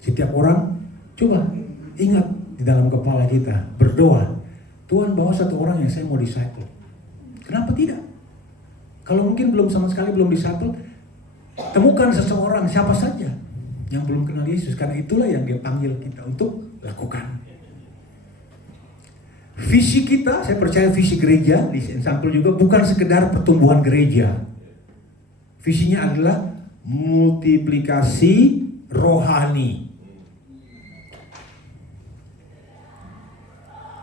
Setiap orang, coba ingat di dalam kepala kita, berdoa. Tuhan bawa satu orang yang saya mau disciple. Kenapa tidak? Kalau mungkin belum sama sekali belum disciple, temukan seseorang siapa saja yang belum kenal Yesus, karena itulah yang dia panggil kita untuk lakukan. Visi kita, saya percaya visi gereja di Ensample juga bukan sekedar pertumbuhan gereja. Visinya adalah multiplikasi rohani.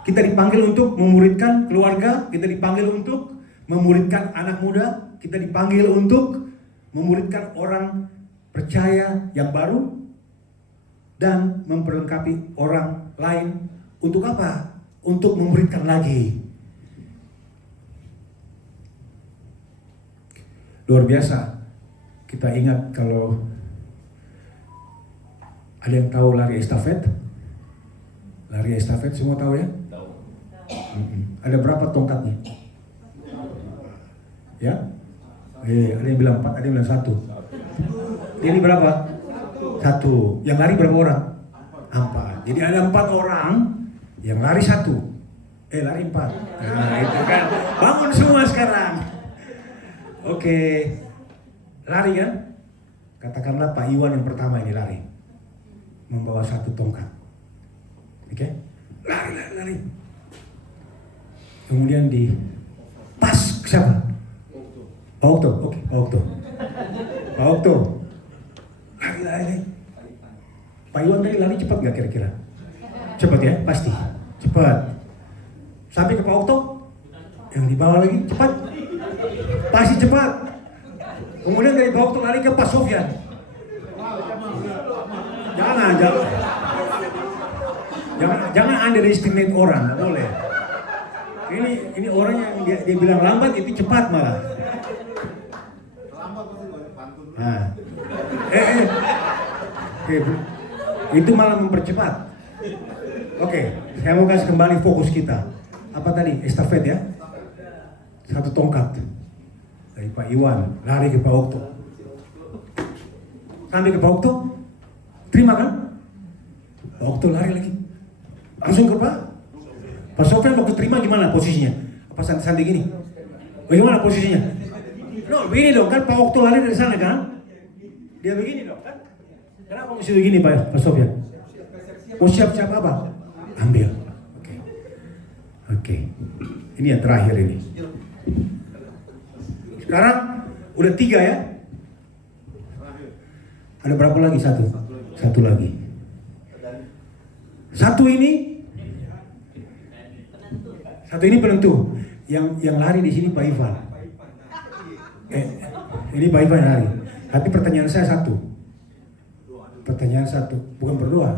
Kita dipanggil untuk memuridkan keluarga, kita dipanggil untuk memuridkan anak muda, kita dipanggil untuk memuridkan orang percaya yang baru, dan memperlengkapi orang lain. Untuk apa? Untuk memuridkan lagi. Luar biasa. Kita ingat kalau ada yang tahu lari estafet? Lari estafet semua tahu ya? Ada berapa tongkatnya? Ya? Ada yang bilang 4, ada yang bilang 1. Ini berapa? 1. Yang lari berapa orang? 4. Jadi ada 4 orang yang lari 1. Lari 4. Nah itu kan. Bangun semua sekarang. Oke. Lari kan? Katakanlah Pak Iwan yang pertama ini lari. Membawa 1 tongkat. Oke? Lari. Kemudian di pas siapa? Pak Okto. Oke, Pak Okto. Lari. Pak Iwan tadi lari cepat nggak kira-kira? Cepat ya, pasti. Cepat. Sampai ke Pak Okto, yang di bawah lagi cepat. Pasti cepat. Kemudian dari Pak Okto lari ke Pak Sofyan. Jangan underestimate orang, nggak boleh. Ini orang yang dia bilang lambat itu cepat malah. Nah. Itu malah mempercepat. Oke, saya mau kasih kembali fokus kita. Apa tadi? Estafet ya? 1 tongkat dari Pak Iwan lari ke Pak Okto. Sampai ke Pak Okto, terima kan? Pak Okto lari lagi, langsung ke Pak Sofyan. Waktu terima gimana posisinya? Apa santai gini? Bagaimana posisinya? No, begini dong kan, Pak Okto lari dari sana kan? Dia begini dong kan? Kenapa mesti begini Pak Sofyan? Mau siap-siap apa? Ambil. Oke. Ini yang terakhir ini. Sekarang udah 3 ya? Ada berapa lagi? 1 lagi. 1 ini penentu. Yang lari di sini Pak Ivan. Ini Pak Ivan lari. Tapi pertanyaan saya 1. Bukan berdoa.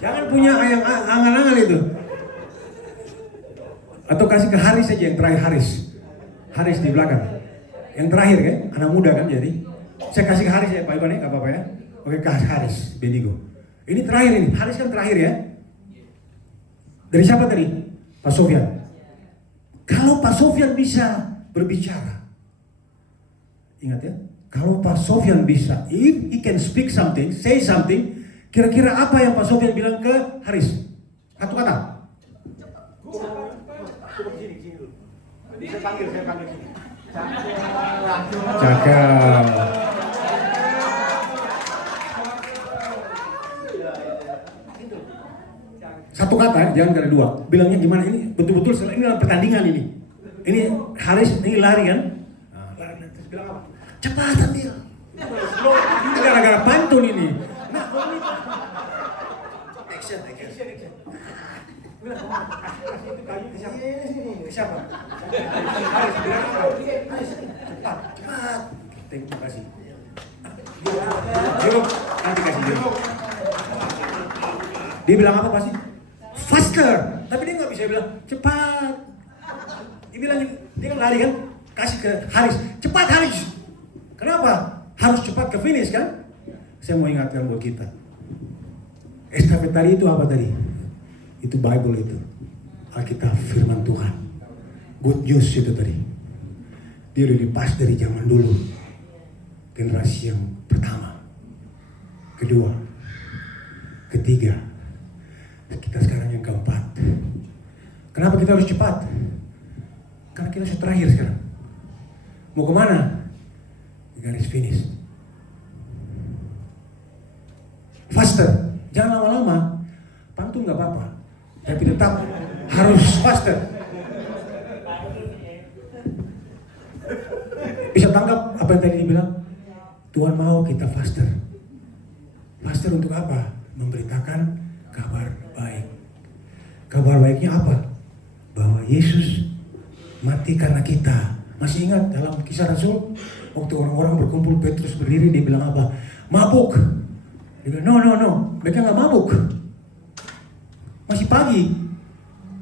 Jangan punya angan-angan itu. Atau kasih ke Haris saja, yang terakhir Haris di belakang. Yang terakhir kan, anak muda kan jadi. Saya kasih ke Haris ya Pak Ivan ya, gak apa-apa ya. Oke, ke Haris, Bendigo. Ini terakhir ini, Haris kan terakhir ya. Dari siapa tadi? Pak Sofyan. Kalau Pak Sofyan bisa berbicara, ingat ya, kalau Pak Sofyan bisa, if he can speak something, say something, kira-kira apa yang Pak Sofyan bilang ke Haris? 1 kata. Saya panggil sini. Cakap. Satu kata, jangan kata 2. Bilangnya gimana ini? Betul-betul ini dalam pertandingan ini. Ini Haris ini lari kan? Lari terus bilang apa? Cepat Adil. Ini gara-gara pantun ini. Nah, action. Siapa? Cepat. Terima kasih. Jeruk, nanti kasih jeruk. Dia bilang apa pasti? Faster. Tapi dia nggak bisa bilang cepat. Dia bilang, dia kan lari kan? Kasih ke Haris. Cepat Haris. Kenapa? Harus cepat ke finish kan? Saya mau ingatkan buat kita. Estafet tadi itu apa tadi? Itu Bible itu. Alkitab firman Tuhan. Good news itu tadi. Dia udah dipas dari zaman dulu. Generasi yang pertama. Kedua. Ketiga. Kita sekarang yang keempat. Kenapa kita harus cepat? Karena kita sudah terakhir sekarang. Mau kemana? Garis finish. Faster. Jangan lama-lama. Pantun gak apa-apa. Tapi tetap harus faster. Bisa tangkap apa yang tadi dibilang? Tuhan mau kita faster. Faster untuk apa? Memberitakan kabar baik. Kabar baiknya apa? Bahwa Yesus mati karena kita. Masih ingat dalam Kisah Rasul? Waktu orang-orang berkumpul, Petrus berdiri, dia bilang apa? Mabuk. Dia bilang, no. Mereka gak mabuk. Masih pagi.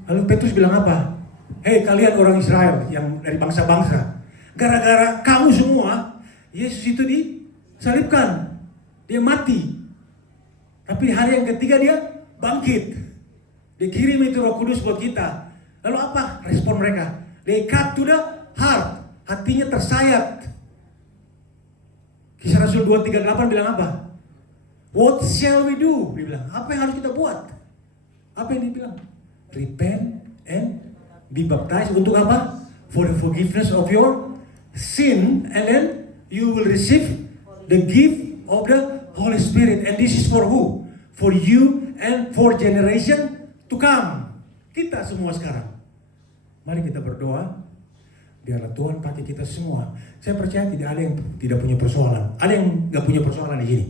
Lalu Petrus bilang apa? Hei kalian orang Israel yang dari bangsa-bangsa. Gara-gara kamu semua, Yesus itu disalibkan. Dia mati. Tapi hari yang ketiga dia bangkit. Dia kirim itu Roh Kudus buat kita. Lalu apa respon mereka? They cut to the heart. Hatinya tersayat. Kisah Rasul 2:38 bilang apa? What shall we do? Dia bilang, apa yang harus kita buat? Apa yang dia bilang? Repent and be baptized. Untuk apa? For the forgiveness of your sin. And then you will receive the gift of the Holy Spirit. And this is for who? For you and for generation to come. Kita semua sekarang. Mari kita berdoa. Biarlah Tuhan pakai kita semua. Saya percaya tidak ada yang tidak punya persoalan. Ada yang nggak punya persoalan di sini.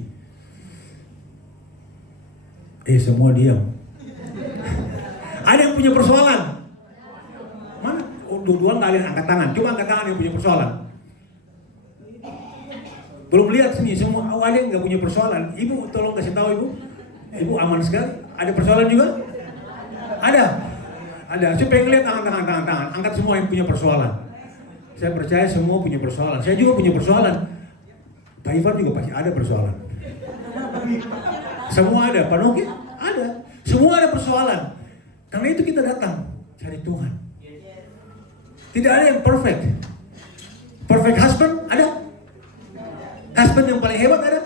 Semua diam. Ada yang punya persoalan. Mana? Dua-dua nggak ada yang angkat tangan. Cuma angkat tangan yang punya persoalan. Belum lihat sini semua. Ada yang nggak punya persoalan. Ibu tolong kasih tahu ibu. Ibu aman sekali. Ada persoalan juga? Ada. Saya pengen lihat tangan. Angkat semua yang punya persoalan. Saya percaya semua punya persoalan. Saya juga punya persoalan. Pak Ivan juga pasti ada persoalan. Semua ada. Pak Noki ada. Semua ada persoalan. Karena itu kita datang cari Tuhan. Tidak ada yang perfect. Perfect husband ada? Husband yang paling hebat ada?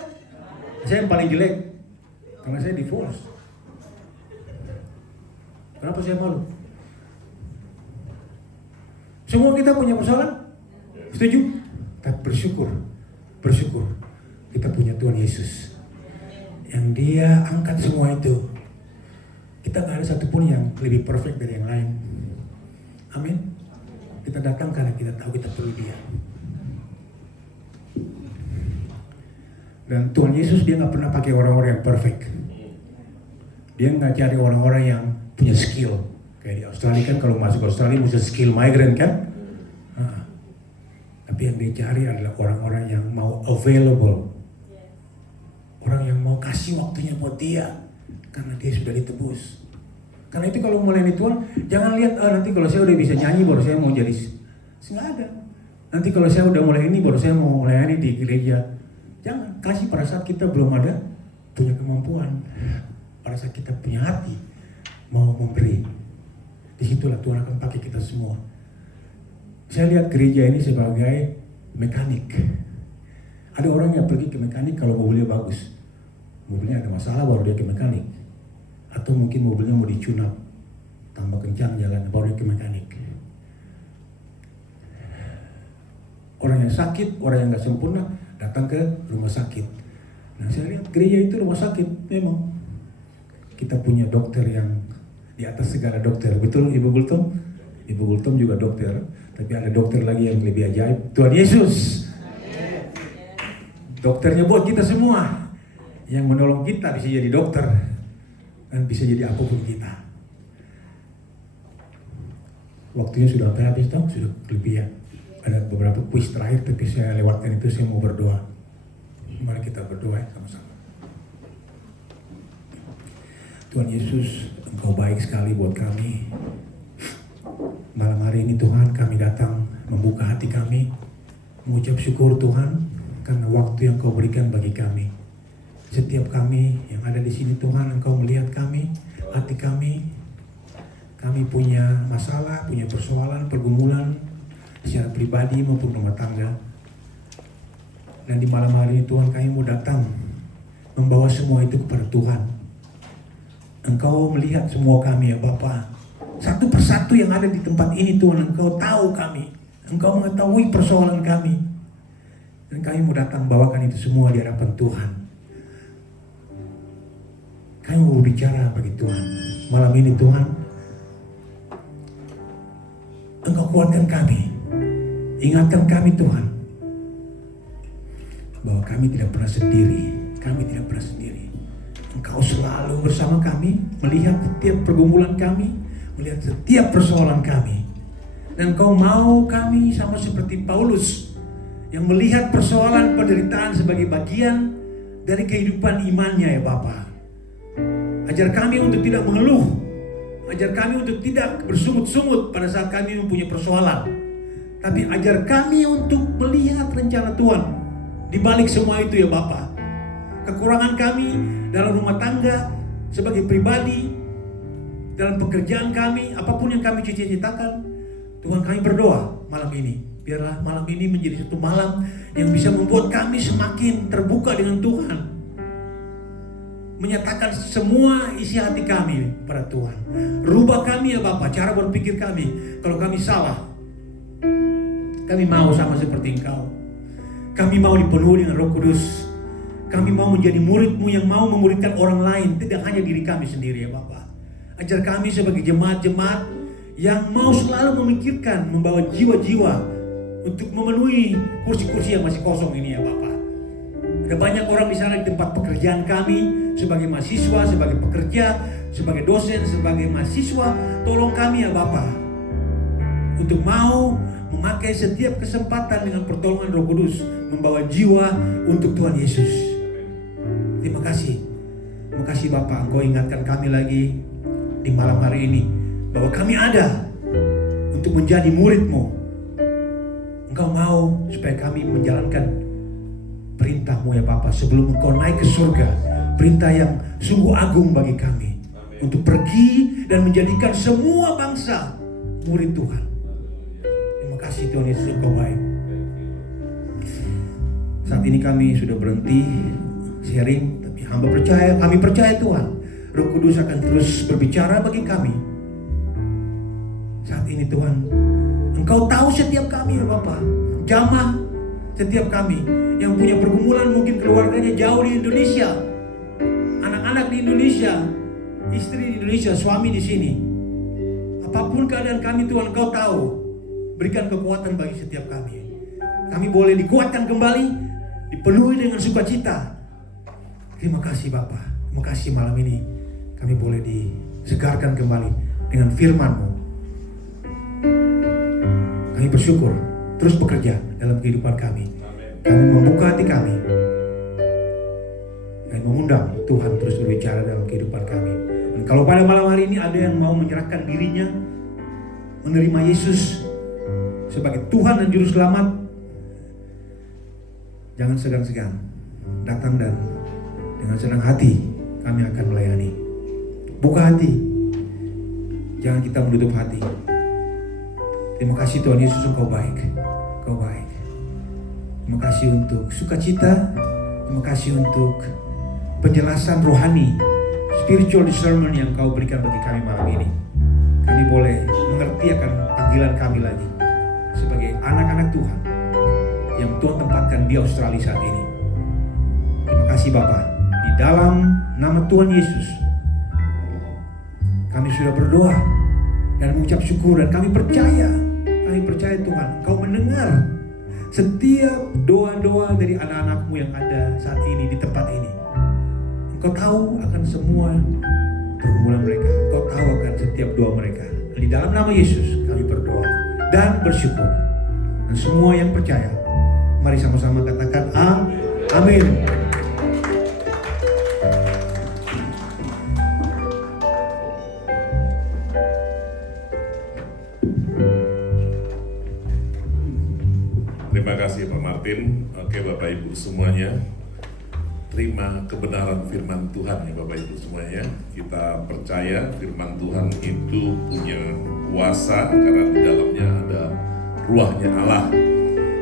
Saya yang paling jelek. Karena saya divorce. Kenapa saya malu? Semua kita punya persoalan. Setuju? Tapi bersyukur kita punya Tuhan Yesus yang Dia angkat semua itu. Kita nggak ada satupun yang lebih perfect dari yang lain. Amin. Kita datang karena kita tahu kita perlu Dia. Dan Tuhan Yesus Dia nggak pernah pakai orang-orang yang perfect. Dia nggak cari orang-orang yang punya skill. Kayak di Australia kan, kalau masuk Australia mesti skill migrant kan. Tapi yang dicari adalah orang-orang yang mau available. Orang yang mau kasih waktunya buat Dia. Karena Dia sudah ditebus. Karena itu kalau melayani Tuhan, jangan lihat nanti kalau saya udah bisa nyanyi baru saya mau jadi. Nggak ada. Nanti kalau saya udah mulai ini baru saya mau melayani di gereja. Jangan, kasih pada saat kita belum ada punya kemampuan. Pada saat kita punya hati mau memberi. Disitulah Tuhan akan pakai kita semua. Saya lihat gereja ini sebagai mekanik. Ada orang yang pergi ke mekanik kalau mobilnya bagus. Mobilnya ada masalah baru dia ke mekanik. Atau mungkin mobilnya mau dicunap, tambah kencang jalan, baru dia ke mekanik. Orang yang sakit, orang yang gak sempurna, datang ke rumah sakit. Nah saya lihat gereja itu rumah sakit, memang. Kita punya dokter yang di atas segala dokter. Betul Ibu Gultom? Ibu Gultom juga dokter. Tapi ada dokter lagi yang lebih ajaib. Tuhan Yesus. Dokternya buat kita semua. Yang menolong kita bisa jadi dokter dan bisa jadi apapun kita. Waktunya sudah hampir habis dong, sudah lebih ya. Ada beberapa kuis terakhir tapi saya lewatkan itu, saya mau berdoa. Mari kita berdoa ya sama-sama. Tuhan Yesus, Engkau baik sekali buat kami. Malam hari ini Tuhan, kami datang membuka hati kami, mengucap syukur Tuhan karena waktu yang Kau berikan bagi kami. Setiap kami yang ada di sini Tuhan, Engkau melihat kami, hati kami. Kami punya masalah, punya persoalan, pergumulan secara pribadi maupun rumah tangga. Dan di malam hari ini Tuhan, kami mau datang membawa semua itu kepada Tuhan. Engkau melihat semua kami ya Bapa. Satu persatu yang ada di tempat ini Tuhan, Engkau tahu kami. Engkau mengetahui persoalan kami. Dan kami mau datang bawakan itu semua di hadapan Tuhan. Kami mau berbicara bagi Tuhan. Malam ini Tuhan, Engkau kuatkan kami. Ingatkan kami Tuhan, bahwa kami tidak pernah sendiri. Kami tidak pernah sendiri. Engkau selalu bersama kami, melihat setiap pergumulan kami, melihat setiap persoalan kami. Dan Engkau mau kami sama seperti Paulus yang melihat persoalan penderitaan sebagai bagian dari kehidupan imannya ya Bapa. Ajar kami untuk tidak mengeluh. Ajar kami untuk tidak bersungut-sungut pada saat kami mempunyai persoalan. Tapi ajar kami untuk melihat rencana Tuhan di balik semua itu ya Bapa. Kekurangan kami dalam rumah tangga, sebagai pribadi, dalam pekerjaan kami, apapun yang kami cita-citakan, Tuhan kami berdoa malam ini. Biarlah malam ini menjadi satu malam yang bisa membuat kami semakin terbuka dengan Tuhan. Menyatakan semua isi hati kami pada Tuhan. Rubah kami ya Bapa, cara berpikir kami. Kalau kami salah, kami mau sama seperti Engkau. Kami mau dipenuhi dengan Roh Kudus. Kami mau menjadi murid-Mu yang mau memuridkan orang lain, tidak hanya diri kami sendiri ya Bapa. Ajar kami sebagai jemaat-jemaat yang mau selalu memikirkan, membawa jiwa-jiwa untuk memenuhi kursi-kursi yang masih kosong ini ya Bapa. Ada banyak orang di sana di tempat pekerjaan kami, sebagai mahasiswa, sebagai pekerja, sebagai dosen, sebagai mahasiswa. Tolong kami ya Bapa, untuk mau memakai setiap kesempatan dengan pertolongan Roh Kudus, membawa jiwa untuk Tuhan Yesus. Terima kasih. Terima kasih Bapa, Engkau ingatkan kami lagi di malam hari ini bahwa kami ada untuk menjadi murid-Mu. Engkau mau supaya kami menjalankan perintah-Mu ya Bapa sebelum Engkau naik ke surga. Perintah yang sungguh agung bagi kami. Untuk pergi dan menjadikan semua bangsa murid Tuhan. Terima kasih Tuhan Yesus, Engkau baik. Saat ini kami sudah berhenti sharing, tapi hamba percaya, kami percaya Tuhan, Roh Kudus akan terus berbicara bagi kami. Saat ini Tuhan, Engkau tahu setiap kami ya Bapa, jamah setiap kami yang punya pergumulan, mungkin keluarganya jauh di Indonesia, anak-anak di Indonesia, istri di Indonesia, suami di sini. Apapun keadaan kami Tuhan, Engkau tahu. Berikan kekuatan bagi setiap kami. Kami boleh dikuatkan kembali, dipenuhi dengan sukacita. Terima kasih Bapa. Terima kasih malam ini kami boleh disegarkan kembali dengan firman-Mu. Kami bersyukur, terus bekerja dalam kehidupan kami. Kami membuka hati kami. Kami mengundang Tuhan terus berbicara dalam kehidupan kami. Dan kalau pada malam hari ini ada yang mau menyerahkan dirinya, menerima Yesus sebagai Tuhan dan Juru Selamat, jangan segan-segan datang, dan dengan senang hati kami akan melayani. Buka hati, jangan kita menutup hati. Terima kasih Tuhan Yesus, Engkau baik. Engkau baik. Terima kasih untuk sukacita. Terima kasih untuk penjelasan rohani, spiritual discernment yang Kau berikan bagi kami malam ini. Kami boleh mengerti akan panggilan kami lagi sebagai anak-anak Tuhan yang Tuhan tempatkan di Australia saat ini. Terima kasih Bapa. Di dalam nama Tuhan Yesus, kami sudah berdoa dan mengucap syukur, dan kami percaya Tuhan, Kau mendengar setiap doa-doa dari anak-anakmu yang ada saat ini di tempat ini. Engkau tahu akan semua pergumulan mereka. Engkau tahu akan setiap doa mereka. Di dalam nama Yesus kami berdoa dan bersyukur. Dan semua yang percaya, mari sama-sama katakan amin. Terima kasih Pak Martin. Oke Bapak Ibu semuanya, terima kebenaran firman Tuhan ya Bapak Ibu semuanya. Kita percaya firman Tuhan itu punya kuasa karena di dalamnya ada ruahnya Allah.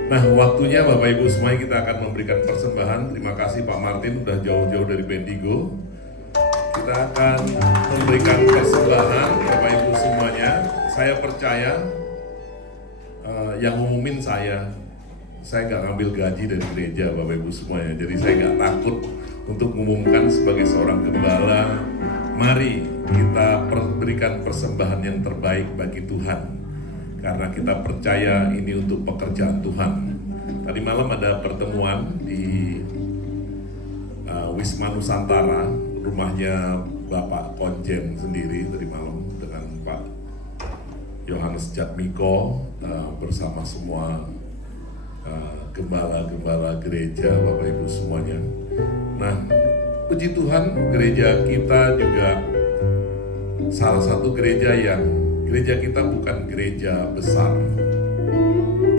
Nah, waktunya Bapak Ibu semuanya kita akan memberikan persembahan. Terima kasih Pak Martin udah jauh-jauh dari Bendigo. Kita akan memberikan persembahan Bapak Ibu semuanya. Saya percaya yang ngumumin saya nggak ngambil gaji dari gereja Bapak Ibu semuanya. Jadi saya nggak takut untuk mengumumkan sebagai seorang gembala. Mari kita berikan persembahan yang terbaik bagi Tuhan, karena kita percaya ini untuk pekerjaan Tuhan. Tadi malam ada pertemuan di Wisma Nusantara, rumahnya Bapak Konjen sendiri tadi malam dengan Pak Yohanes Jatmiko bersama semua gembala-gembala gereja Bapak Ibu semuanya. Nah, puji Tuhan gereja kita juga salah satu gereja kita bukan gereja besar,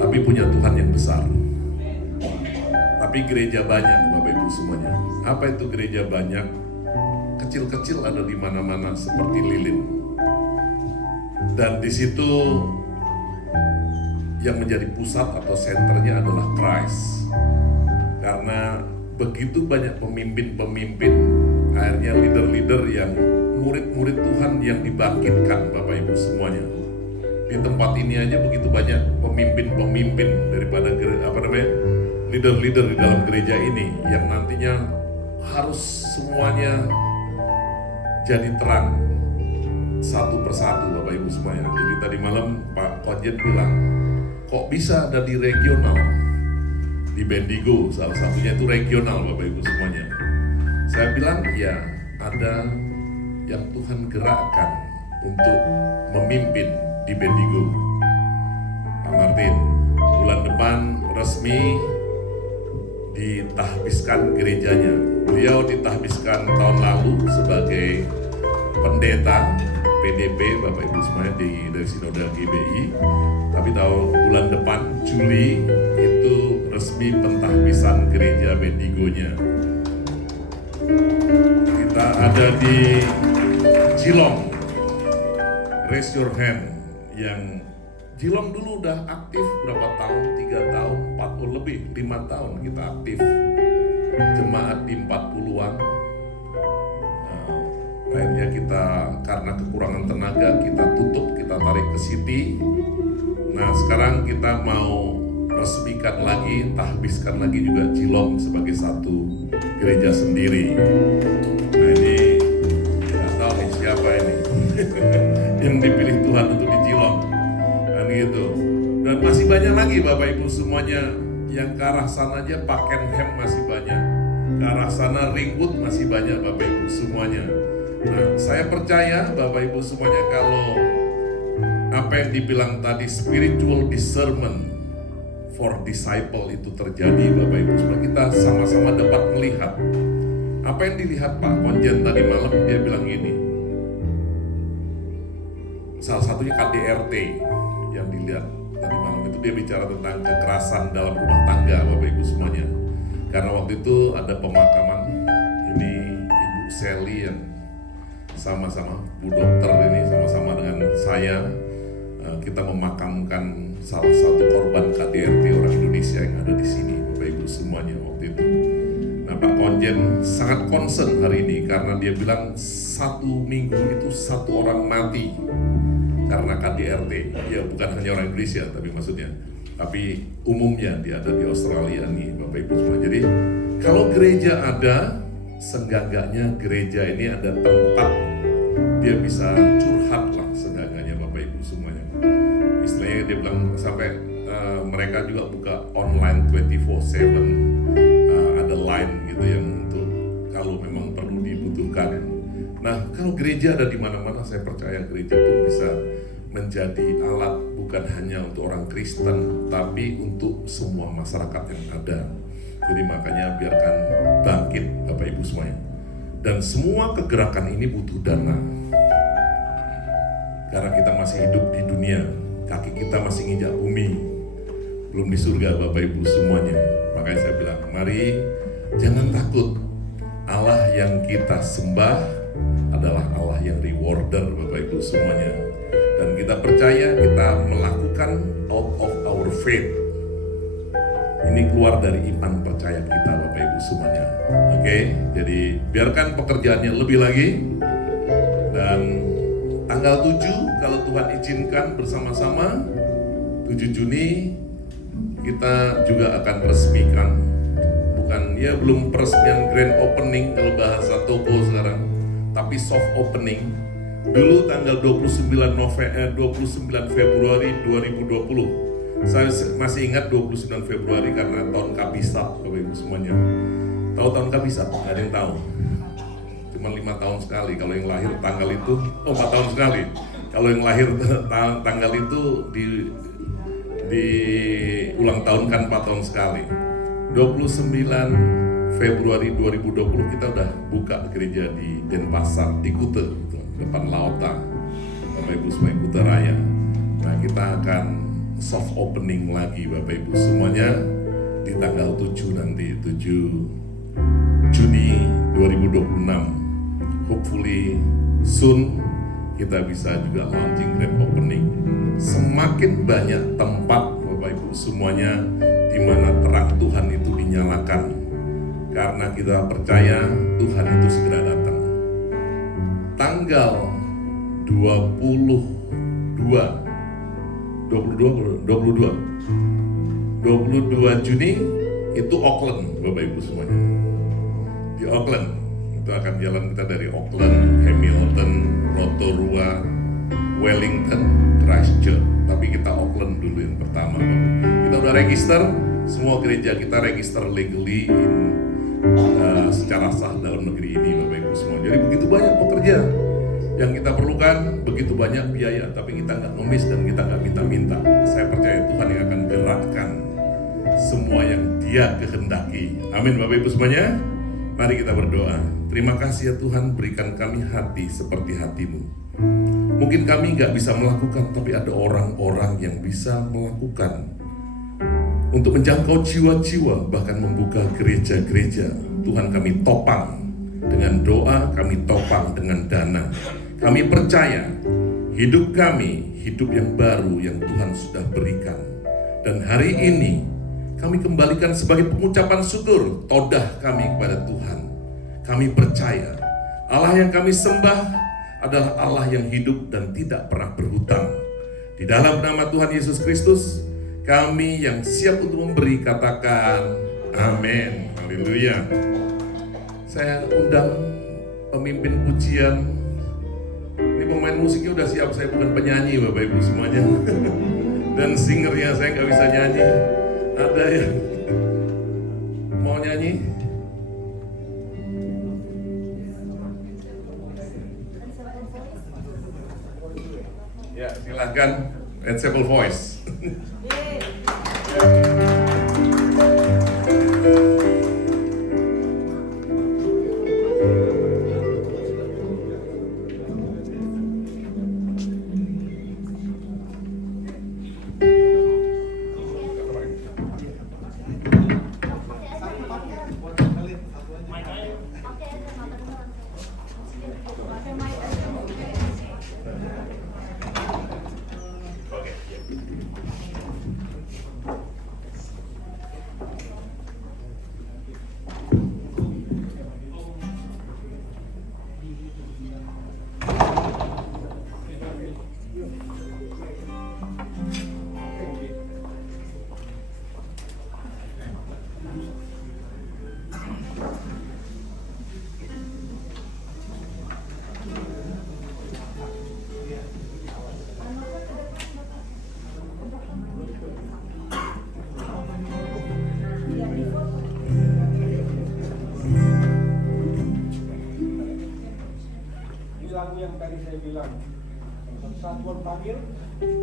tapi punya Tuhan yang besar. Tapi gereja banyak Bapak Ibu semuanya. Apa itu gereja banyak? Kecil-kecil ada di mana-mana seperti lilin. Dan di situ yang menjadi pusat atau senternya adalah Christ. Karena begitu banyak pemimpin-pemimpin, akhirnya leader-leader yang murid-murid Tuhan yang dibangkitkan Bapak Ibu semuanya. Di tempat ini aja begitu banyak pemimpin-pemimpin daripada leader-leader di dalam gereja ini yang nantinya harus semuanya jadi terang satu persatu Bapak Ibu semuanya. Jadi tadi malam Pak Konjen bilang, kok bisa ada di regional, di Bendigo salah satunya itu regional Bapak Ibu semuanya. Saya bilang ya ada yang Tuhan gerakkan untuk memimpin di Bendigo. Pak Martin, bulan depan resmi ditahbiskan gerejanya. Beliau ditahbiskan tahun lalu sebagai pendeta PDP Bapak Ibu semuanya dari Sinode GBI. Tapi tahun bulan depan Juli itu resmi pentahbisan gereja Bendigonya. Kita ada di Jilong, raise your hand. Yang Jilong dulu udah aktif berapa tahun? 3 tahun, 4 lebih, 5 tahun kita aktif. Jemaat di 40-an. Akhirnya kita karena kekurangan tenaga kita tutup, kita tarik ke City. Nah sekarang kita mau resmikan lagi, tahbiskan lagi juga Jilong sebagai satu gereja sendiri. Nah ini nggak tahu nih siapa ini yang dipilih Tuhan untuk di Jilong, kan gitu. Dan masih banyak lagi Bapak Ibu semuanya yang ke arah sana aja Pakenham masih banyak, ke arah sana Ringwood masih banyak Bapak Ibu semuanya. Nah, saya percaya Bapak Ibu semuanya kalau apa yang dibilang tadi spiritual discernment for disciple itu terjadi Bapak Ibu semua, kita sama-sama dapat melihat apa yang dilihat Pak Konjen tadi malam. Dia bilang ini, salah satunya KDRT yang dilihat tadi malam itu, dia bicara tentang kekerasan dalam rumah tangga Bapak Ibu semuanya. Karena waktu itu ada pemakaman, ini Ibu Sally yang sama-sama Bu Dokter ini sama-sama dengan saya, kita memakamkan salah satu korban KDRT orang Indonesia yang ada di sini Bapak Ibu semuanya waktu itu. Nah Pak Konjen sangat concern hari ini karena dia bilang 1 minggu itu 1 orang mati karena KDRT. Ya bukan hanya orang Indonesia tapi maksudnya, tapi umumnya dia ada di Australia nih Bapak Ibu semua. Jadi kalau gereja ada, seenggaknya gereja ini ada tempat dia bisa curhat lah seenggaknya Bapak Ibu semuanya. Istilahnya dia bilang sampai mereka juga buka online 24/7, ada line gitu yang untuk kalau memang perlu dibutuhkan. Nah, kalau gereja ada di mana-mana, saya percaya gereja pun bisa menjadi alat bukan hanya untuk orang Kristen, tapi untuk semua masyarakat yang ada. Jadi makanya biarkan bangkit Bapak Ibu semuanya. Dan semua kegerakan ini butuh dana. Karena kita masih hidup di dunia, kaki kita masih nginjak bumi, belum di surga Bapak Ibu semuanya. Makanya saya bilang, mari jangan takut. Allah yang kita sembah adalah Allah yang rewarder Bapak Ibu semuanya. Dan kita percaya kita melakukan out of our faith. Ini keluar dari iman percaya kita Bapak Ibu semuanya. Oke, jadi biarkan pekerjaannya lebih lagi. Dan tanggal 7 kalau Tuhan izinkan bersama-sama 7 Juni kita juga akan resmikan, bukan ya belum peresmian grand opening kalau bahasa toko sekarang, tapi soft opening. Dulu tanggal 29 Februari 2020. Saya masih ingat 29 Februari karena tahun Kabisat Bapak Ibu semuanya. Tahu tahun Kabisat? Nggak ada yang tahu. Cuma 5 tahun sekali. Kalau yang lahir tanggal itu, 4 tahun sekali. Kalau yang lahir tanggal itu di ulang tahun kan 4 tahun sekali. 29 Februari 2020 kita udah buka gereja di Denpasar, di Kute, depan Lauta, Bapak Ibu semuanya, Kute Raya. Nah, kita akan soft opening lagi Bapak Ibu semuanya di tanggal 7 nanti, 7 Juni 2026. Hopefully soon kita bisa juga launching grand opening. Semakin banyak tempat Bapak Ibu semuanya di mana terang Tuhan itu dinyalakan, karena kita percaya Tuhan itu segera datang. Tanggal 22 Juni itu Auckland Bapak Ibu semuanya. Di Auckland itu akan jalan kita dari Auckland, Hamilton, Rotorua, Wellington, Christchurch. Tapi kita Auckland dulu yang pertama. Kita udah register, semua gereja kita register legally secara sah dalam negeri ini Bapak Ibu semua. Jadi begitu banyak pekerjaan yang kita perlukan, begitu banyak biaya, tapi kita nggak ngemis dan kita nggak minta-minta. Saya percaya Tuhan yang akan gerakkan semua yang Dia kehendaki. Amin Bapak Ibu semuanya. Mari kita berdoa. Terima kasih ya Tuhan, berikan kami hati seperti hati-Mu. Mungkin kami nggak bisa melakukan, tapi ada orang-orang yang bisa melakukan untuk menjangkau jiwa-jiwa, bahkan membuka gereja-gereja. Tuhan, kami topang dengan doa, kami topang dengan dana. Kami percaya hidup kami, hidup yang baru yang Tuhan sudah berikan. Dan hari ini kami kembalikan sebagai pengucapan syukur todah kami kepada Tuhan. Kami percaya Allah yang kami sembah adalah Allah yang hidup dan tidak pernah berhutang. Di dalam nama Tuhan Yesus Kristus, kami yang siap untuk memberi katakan amin. Haleluya. Saya undang pemimpin pujian. Ini pemain musiknya udah siap, saya bukan penyanyi Bapak Ibu semuanya. Dan singernya saya nggak bisa nyanyi. Ada yang mau nyanyi? Ya, silahkan. Ensemble voice. lagu yang tadi saya bilang. Satuan panggil,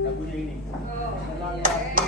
lagunya ini. Senang hati.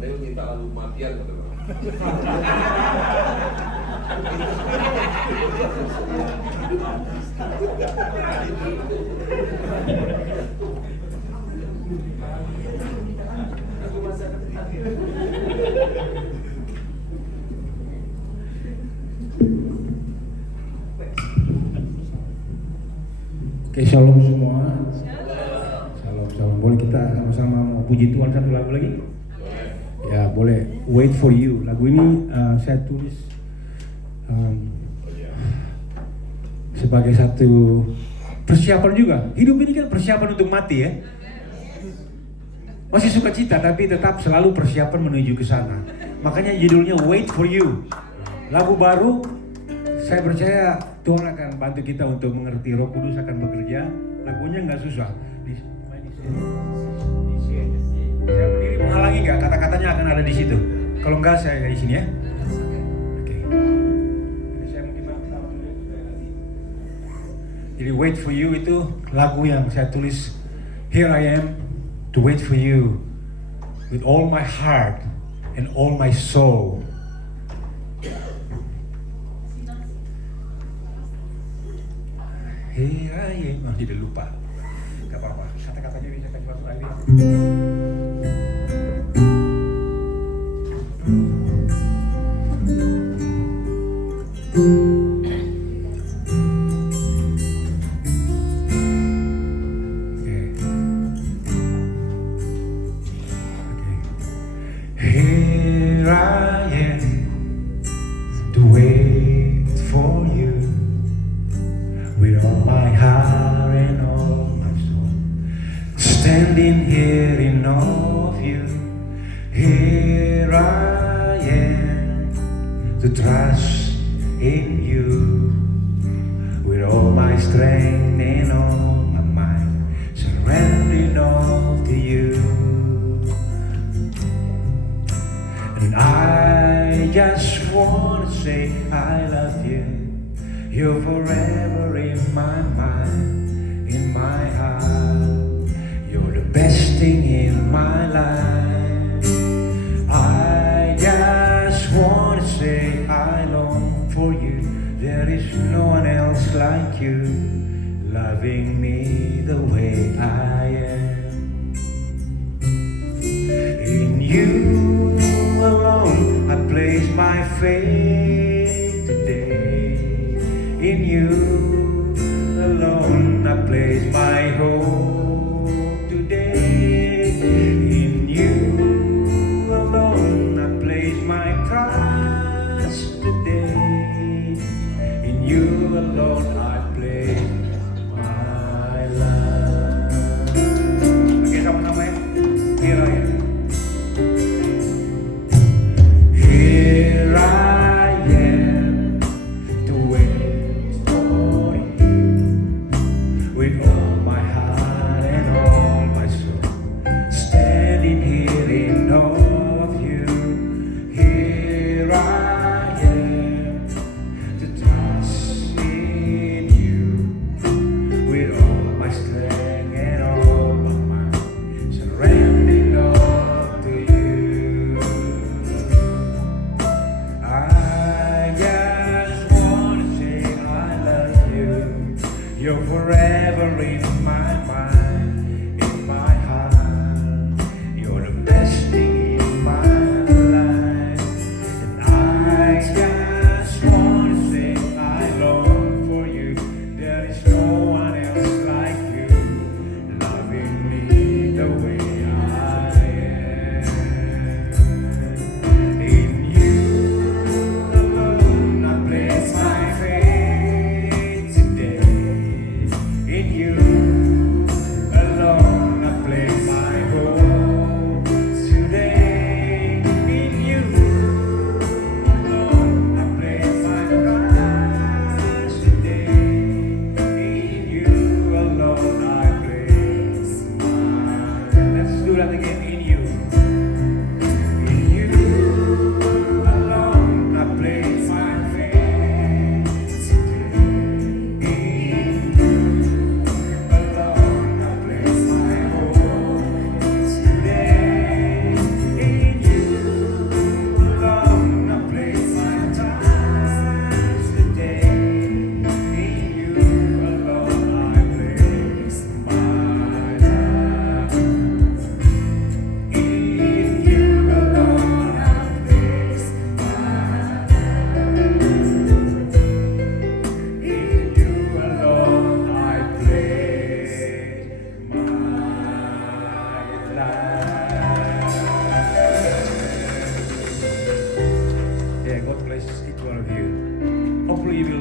Daniel minta lalu matian teman-teman. Oke, shalom semua. Shalom, shalom. Boleh kita sama-sama mau puji Tuhan satu lagu lagi? Ya boleh. Wait for You. Lagu ini saya tulis sebagai satu persiapan juga. Hidup ini kan persiapan untuk mati ya. Masih sukacita tapi tetap selalu persiapan menuju ke sana. Makanya judulnya Wait for You. Lagu baru, saya percaya Tuhan akan bantu kita untuk mengerti, Roh Kudus akan bekerja. Lagunya nggak susah. Saya berdiri menghalangi nggak? Kata-katanya akan ada di situ. Kalau nggak saya di sini ya. Oke. Jadi Wait for You itu lagu yang saya tulis. Here I am to wait for you with all my heart and all my soul. Here I am. Tidak lupa. Gak apa-apa. Kata-katanya bisa kasih waktu lagi. Here I am to wait for you with all my heart and all my soul. Standing here in awe of you. Here I am to trust in you with all my strength and all my mind. Surrendering all to you. And I just wanna say I love you. You're forever in my mind, in my heart. You're the best thing in my life. I just wanna say I long for you. There is no one else like you, loving me the way I am. In you alone I place my faith today. In you alone I place my hope today. In you alone I place my trust today. In you alone I place my love. Oke, sama-sama ya. Here I am. Here I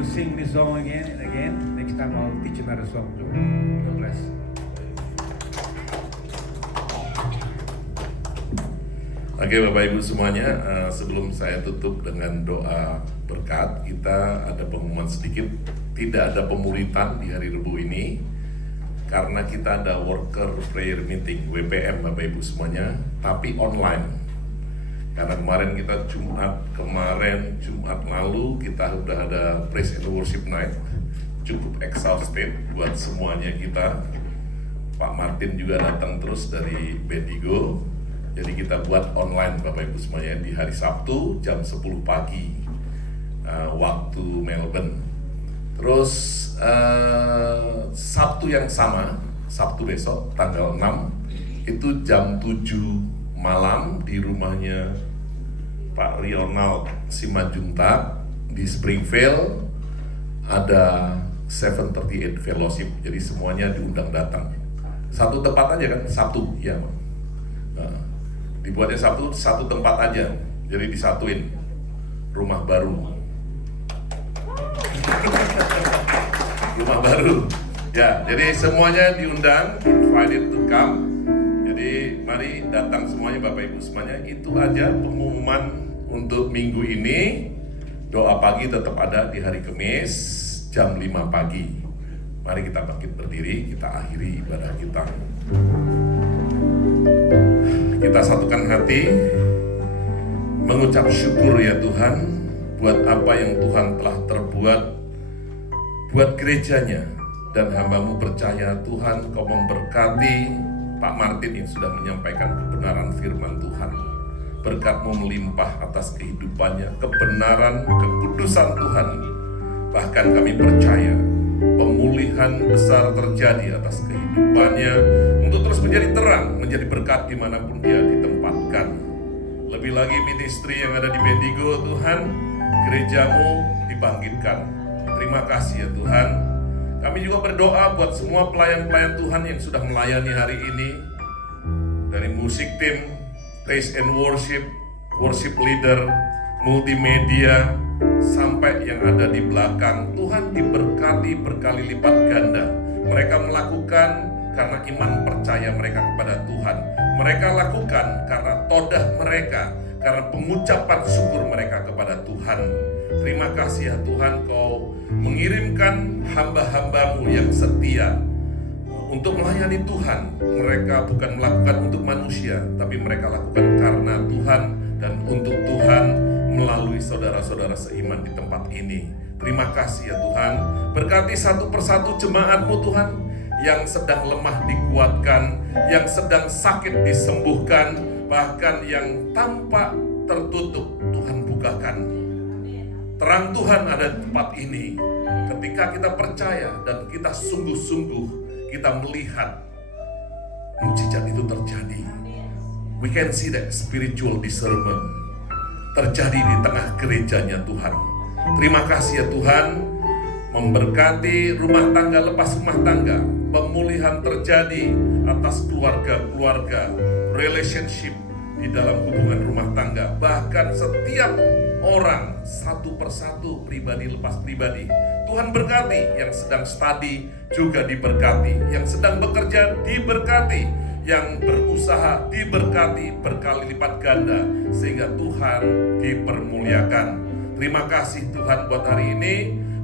sing this song again and again. Next time I'll teach another song too. God bless. Oke Bapak Ibu semuanya, sebelum saya tutup dengan doa berkat, kita ada pengumuman sedikit. Tidak ada pemuritan di hari Rabu ini karena kita ada worker prayer meeting WPM Bapak Ibu semuanya, tapi online. Karena kemarin kita Jumat lalu kita udah ada praise and worship night, cukup exhausted buat semuanya kita. Pak Martin juga datang terus dari Bendigo. Jadi kita buat online Bapak Ibu semuanya di hari Sabtu jam 10 pagi waktu Melbourne. Terus Sabtu yang sama, Sabtu besok tanggal 6 itu jam 7 malam di rumahnya Pak Ronald Simanjuntak di Springfield ada 738 Fellowship. Jadi semuanya diundang datang. Satu tempat aja kan, Sabtu ya. Nah, dibuatnya satu tempat aja, jadi disatuin rumah baru. Rumah baru ya, jadi semuanya diundang, invited to come. Jadi mari datang semuanya Bapak Ibu semuanya. Itu aja pengumuman untuk minggu ini. Doa pagi tetap ada di hari Kamis jam 5 pagi. Mari kita bangkit berdiri, kita akhiri ibadah kita. Kita satukan hati, mengucap syukur ya Tuhan buat apa yang Tuhan telah terbuat buat gerejanya, dan hamba-Mu percaya Tuhan Kau memberkati Pak Martin yang sudah menyampaikan kebenaran firman Tuhan. Berkat-Mu melimpah atas kehidupannya, kebenaran, kekudusan Tuhan. Bahkan kami percaya pemulihan besar terjadi atas kehidupannya untuk terus menjadi terang, menjadi berkat dimanapun dia ditempatkan. Lebih lagi ministry yang ada di Bendigo Tuhan, gereja-Mu dibangkitkan. Terima kasih ya Tuhan. Kami juga berdoa buat semua pelayan-pelayan Tuhan yang sudah melayani hari ini, dari musik tim, praise and worship, worship leader, multimedia, sampai yang ada di belakang. Tuhan diberkati berkali lipat ganda. Mereka melakukan karena iman percaya mereka kepada Tuhan. Mereka lakukan karena todah mereka, karena pengucapan syukur mereka kepada Tuhan. Terima kasih ya Tuhan, Kau mengirimkan hamba-hamba-Mu yang setia untuk melayani Tuhan. Mereka bukan melakukan untuk manusia, tapi mereka lakukan karena Tuhan dan untuk Tuhan melalui saudara-saudara seiman di tempat ini. Terima kasih ya Tuhan. Berkati satu persatu jemaat-Mu Tuhan, yang sedang lemah dikuatkan, yang sedang sakit disembuhkan, bahkan yang tampak tertutup Tuhan bukakan. Terang Tuhan ada di tempat ini. Ketika kita percaya dan kita sungguh-sungguh, kita melihat mujizat itu terjadi. We can see that spiritual discernment terjadi di tengah gerejanya Tuhan. Terima kasih ya Tuhan, memberkati rumah tangga lepas rumah tangga, pemulihan terjadi atas keluarga-keluarga, relationship di dalam hubungan rumah tangga, bahkan setiap orang satu persatu, pribadi lepas pribadi. Tuhan berkati, yang sedang studi juga diberkati, yang sedang bekerja diberkati, yang berusaha diberkati berkali lipat ganda, sehingga Tuhan dipermuliakan. Terima kasih Tuhan buat hari ini,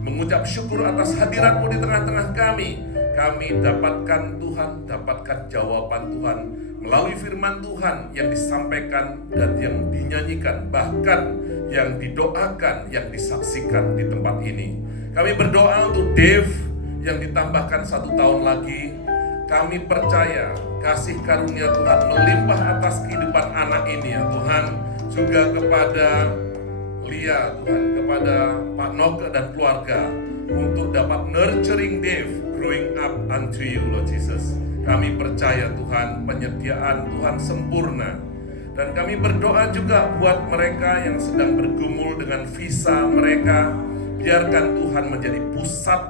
mengucap syukur atas hadirat-Mu di tengah-tengah kami. Kami dapatkan Tuhan, dapatkan jawaban Tuhan melalui firman Tuhan yang disampaikan dan yang dinyanyikan, bahkan yang didoakan, yang disaksikan di tempat ini. Kami berdoa untuk Dave yang ditambahkan 1 tahun lagi. Kami percaya kasih karunia Tuhan melimpah atas kehidupan anak ini ya Tuhan. Juga kepada Lia Tuhan, kepada Pak Noke dan keluarga, untuk dapat nurturing Dave growing up unto you Lord Jesus. Kami percaya Tuhan, penyediaan Tuhan sempurna. Dan kami berdoa juga buat mereka yang sedang bergumul dengan visa mereka. Biarkan Tuhan menjadi pusat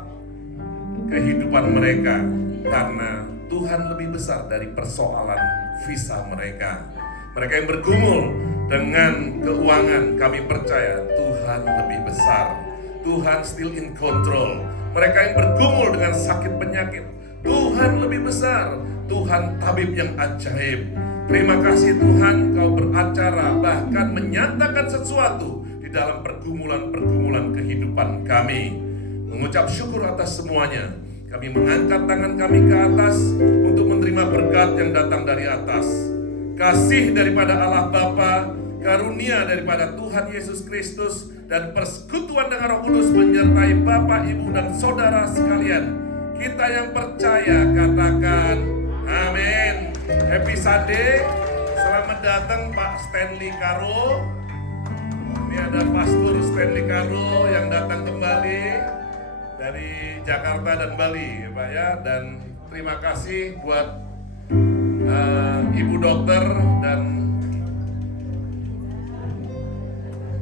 kehidupan mereka, karena Tuhan lebih besar dari persoalan visa mereka. Mereka yang bergumul dengan keuangan, kami percaya Tuhan lebih besar. Tuhan still in control. Mereka yang bergumul dengan sakit penyakit, Tuhan lebih besar. Tuhan tabib yang ajaib. Terima kasih Tuhan, Kau beracara bahkan menyatakan sesuatu di dalam pergumulan-pergumulan kehidupan kami. Mengucap syukur atas semuanya. Kami mengangkat tangan kami ke atas untuk menerima berkat yang datang dari atas. Kasih daripada Allah Bapa, karunia daripada Tuhan Yesus Kristus, dan persekutuan dengan Roh Kudus menyertai Bapak, Ibu, dan Saudara sekalian. Kita yang percaya katakan amin. Happy Sunday. Selamat datang Pak Stanley Karo. Ini ada Pastor Stanley Karo yang datang kembali dari Jakarta dan Bali, Pak ya. Dan terima kasih buat Ibu Dokter dan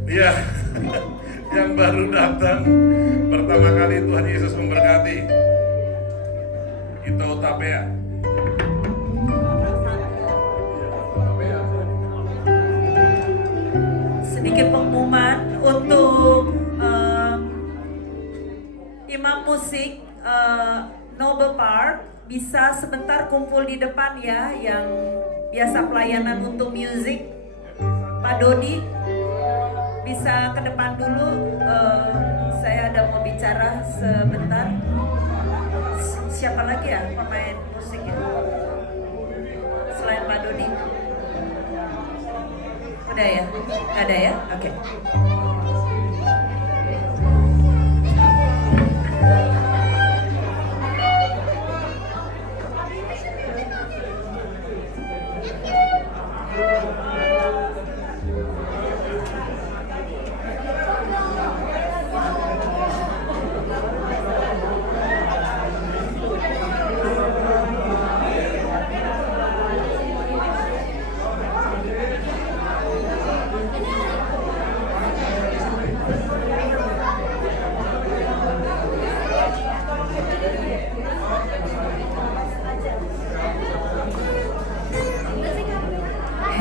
ya yang baru datang pertama kali. Tuhan Yesus memberkati. Kita Tapea. Sedikit pengumuman untuk imam musik Noble Park, bisa sebentar kumpul di depan ya, yang biasa pelayanan untuk musik. Pak Dodi bisa ke depan dulu, saya ada mau bicara sebentar. Siapa lagi ya pemain musik ya selain Pak Dodi? Udah ya? Gak ada ya? Oke.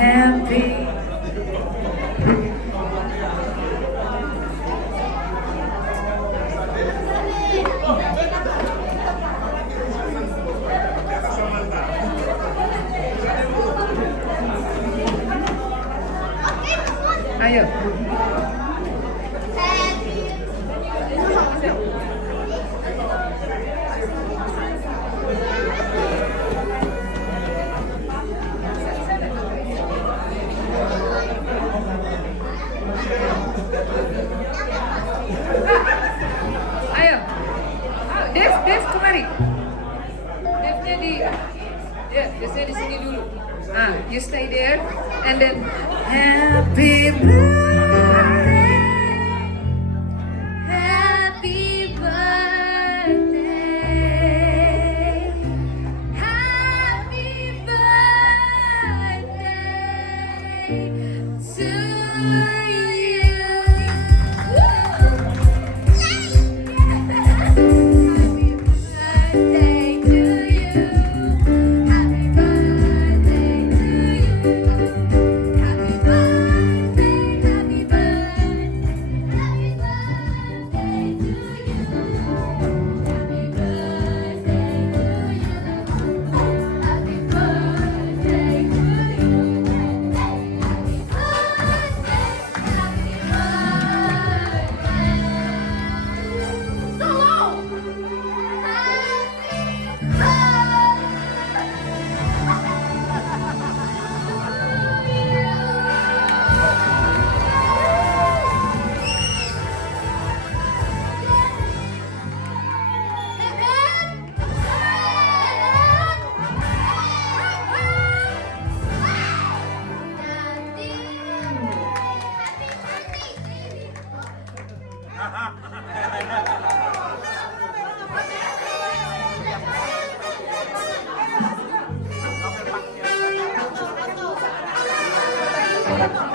Happy. Ayo. Ayo. Dev kemari. Devnya di, ya, Devnya di sini dulu. You stay there, and then happy birthday, happy birthday, happy birthday to you. Thank you.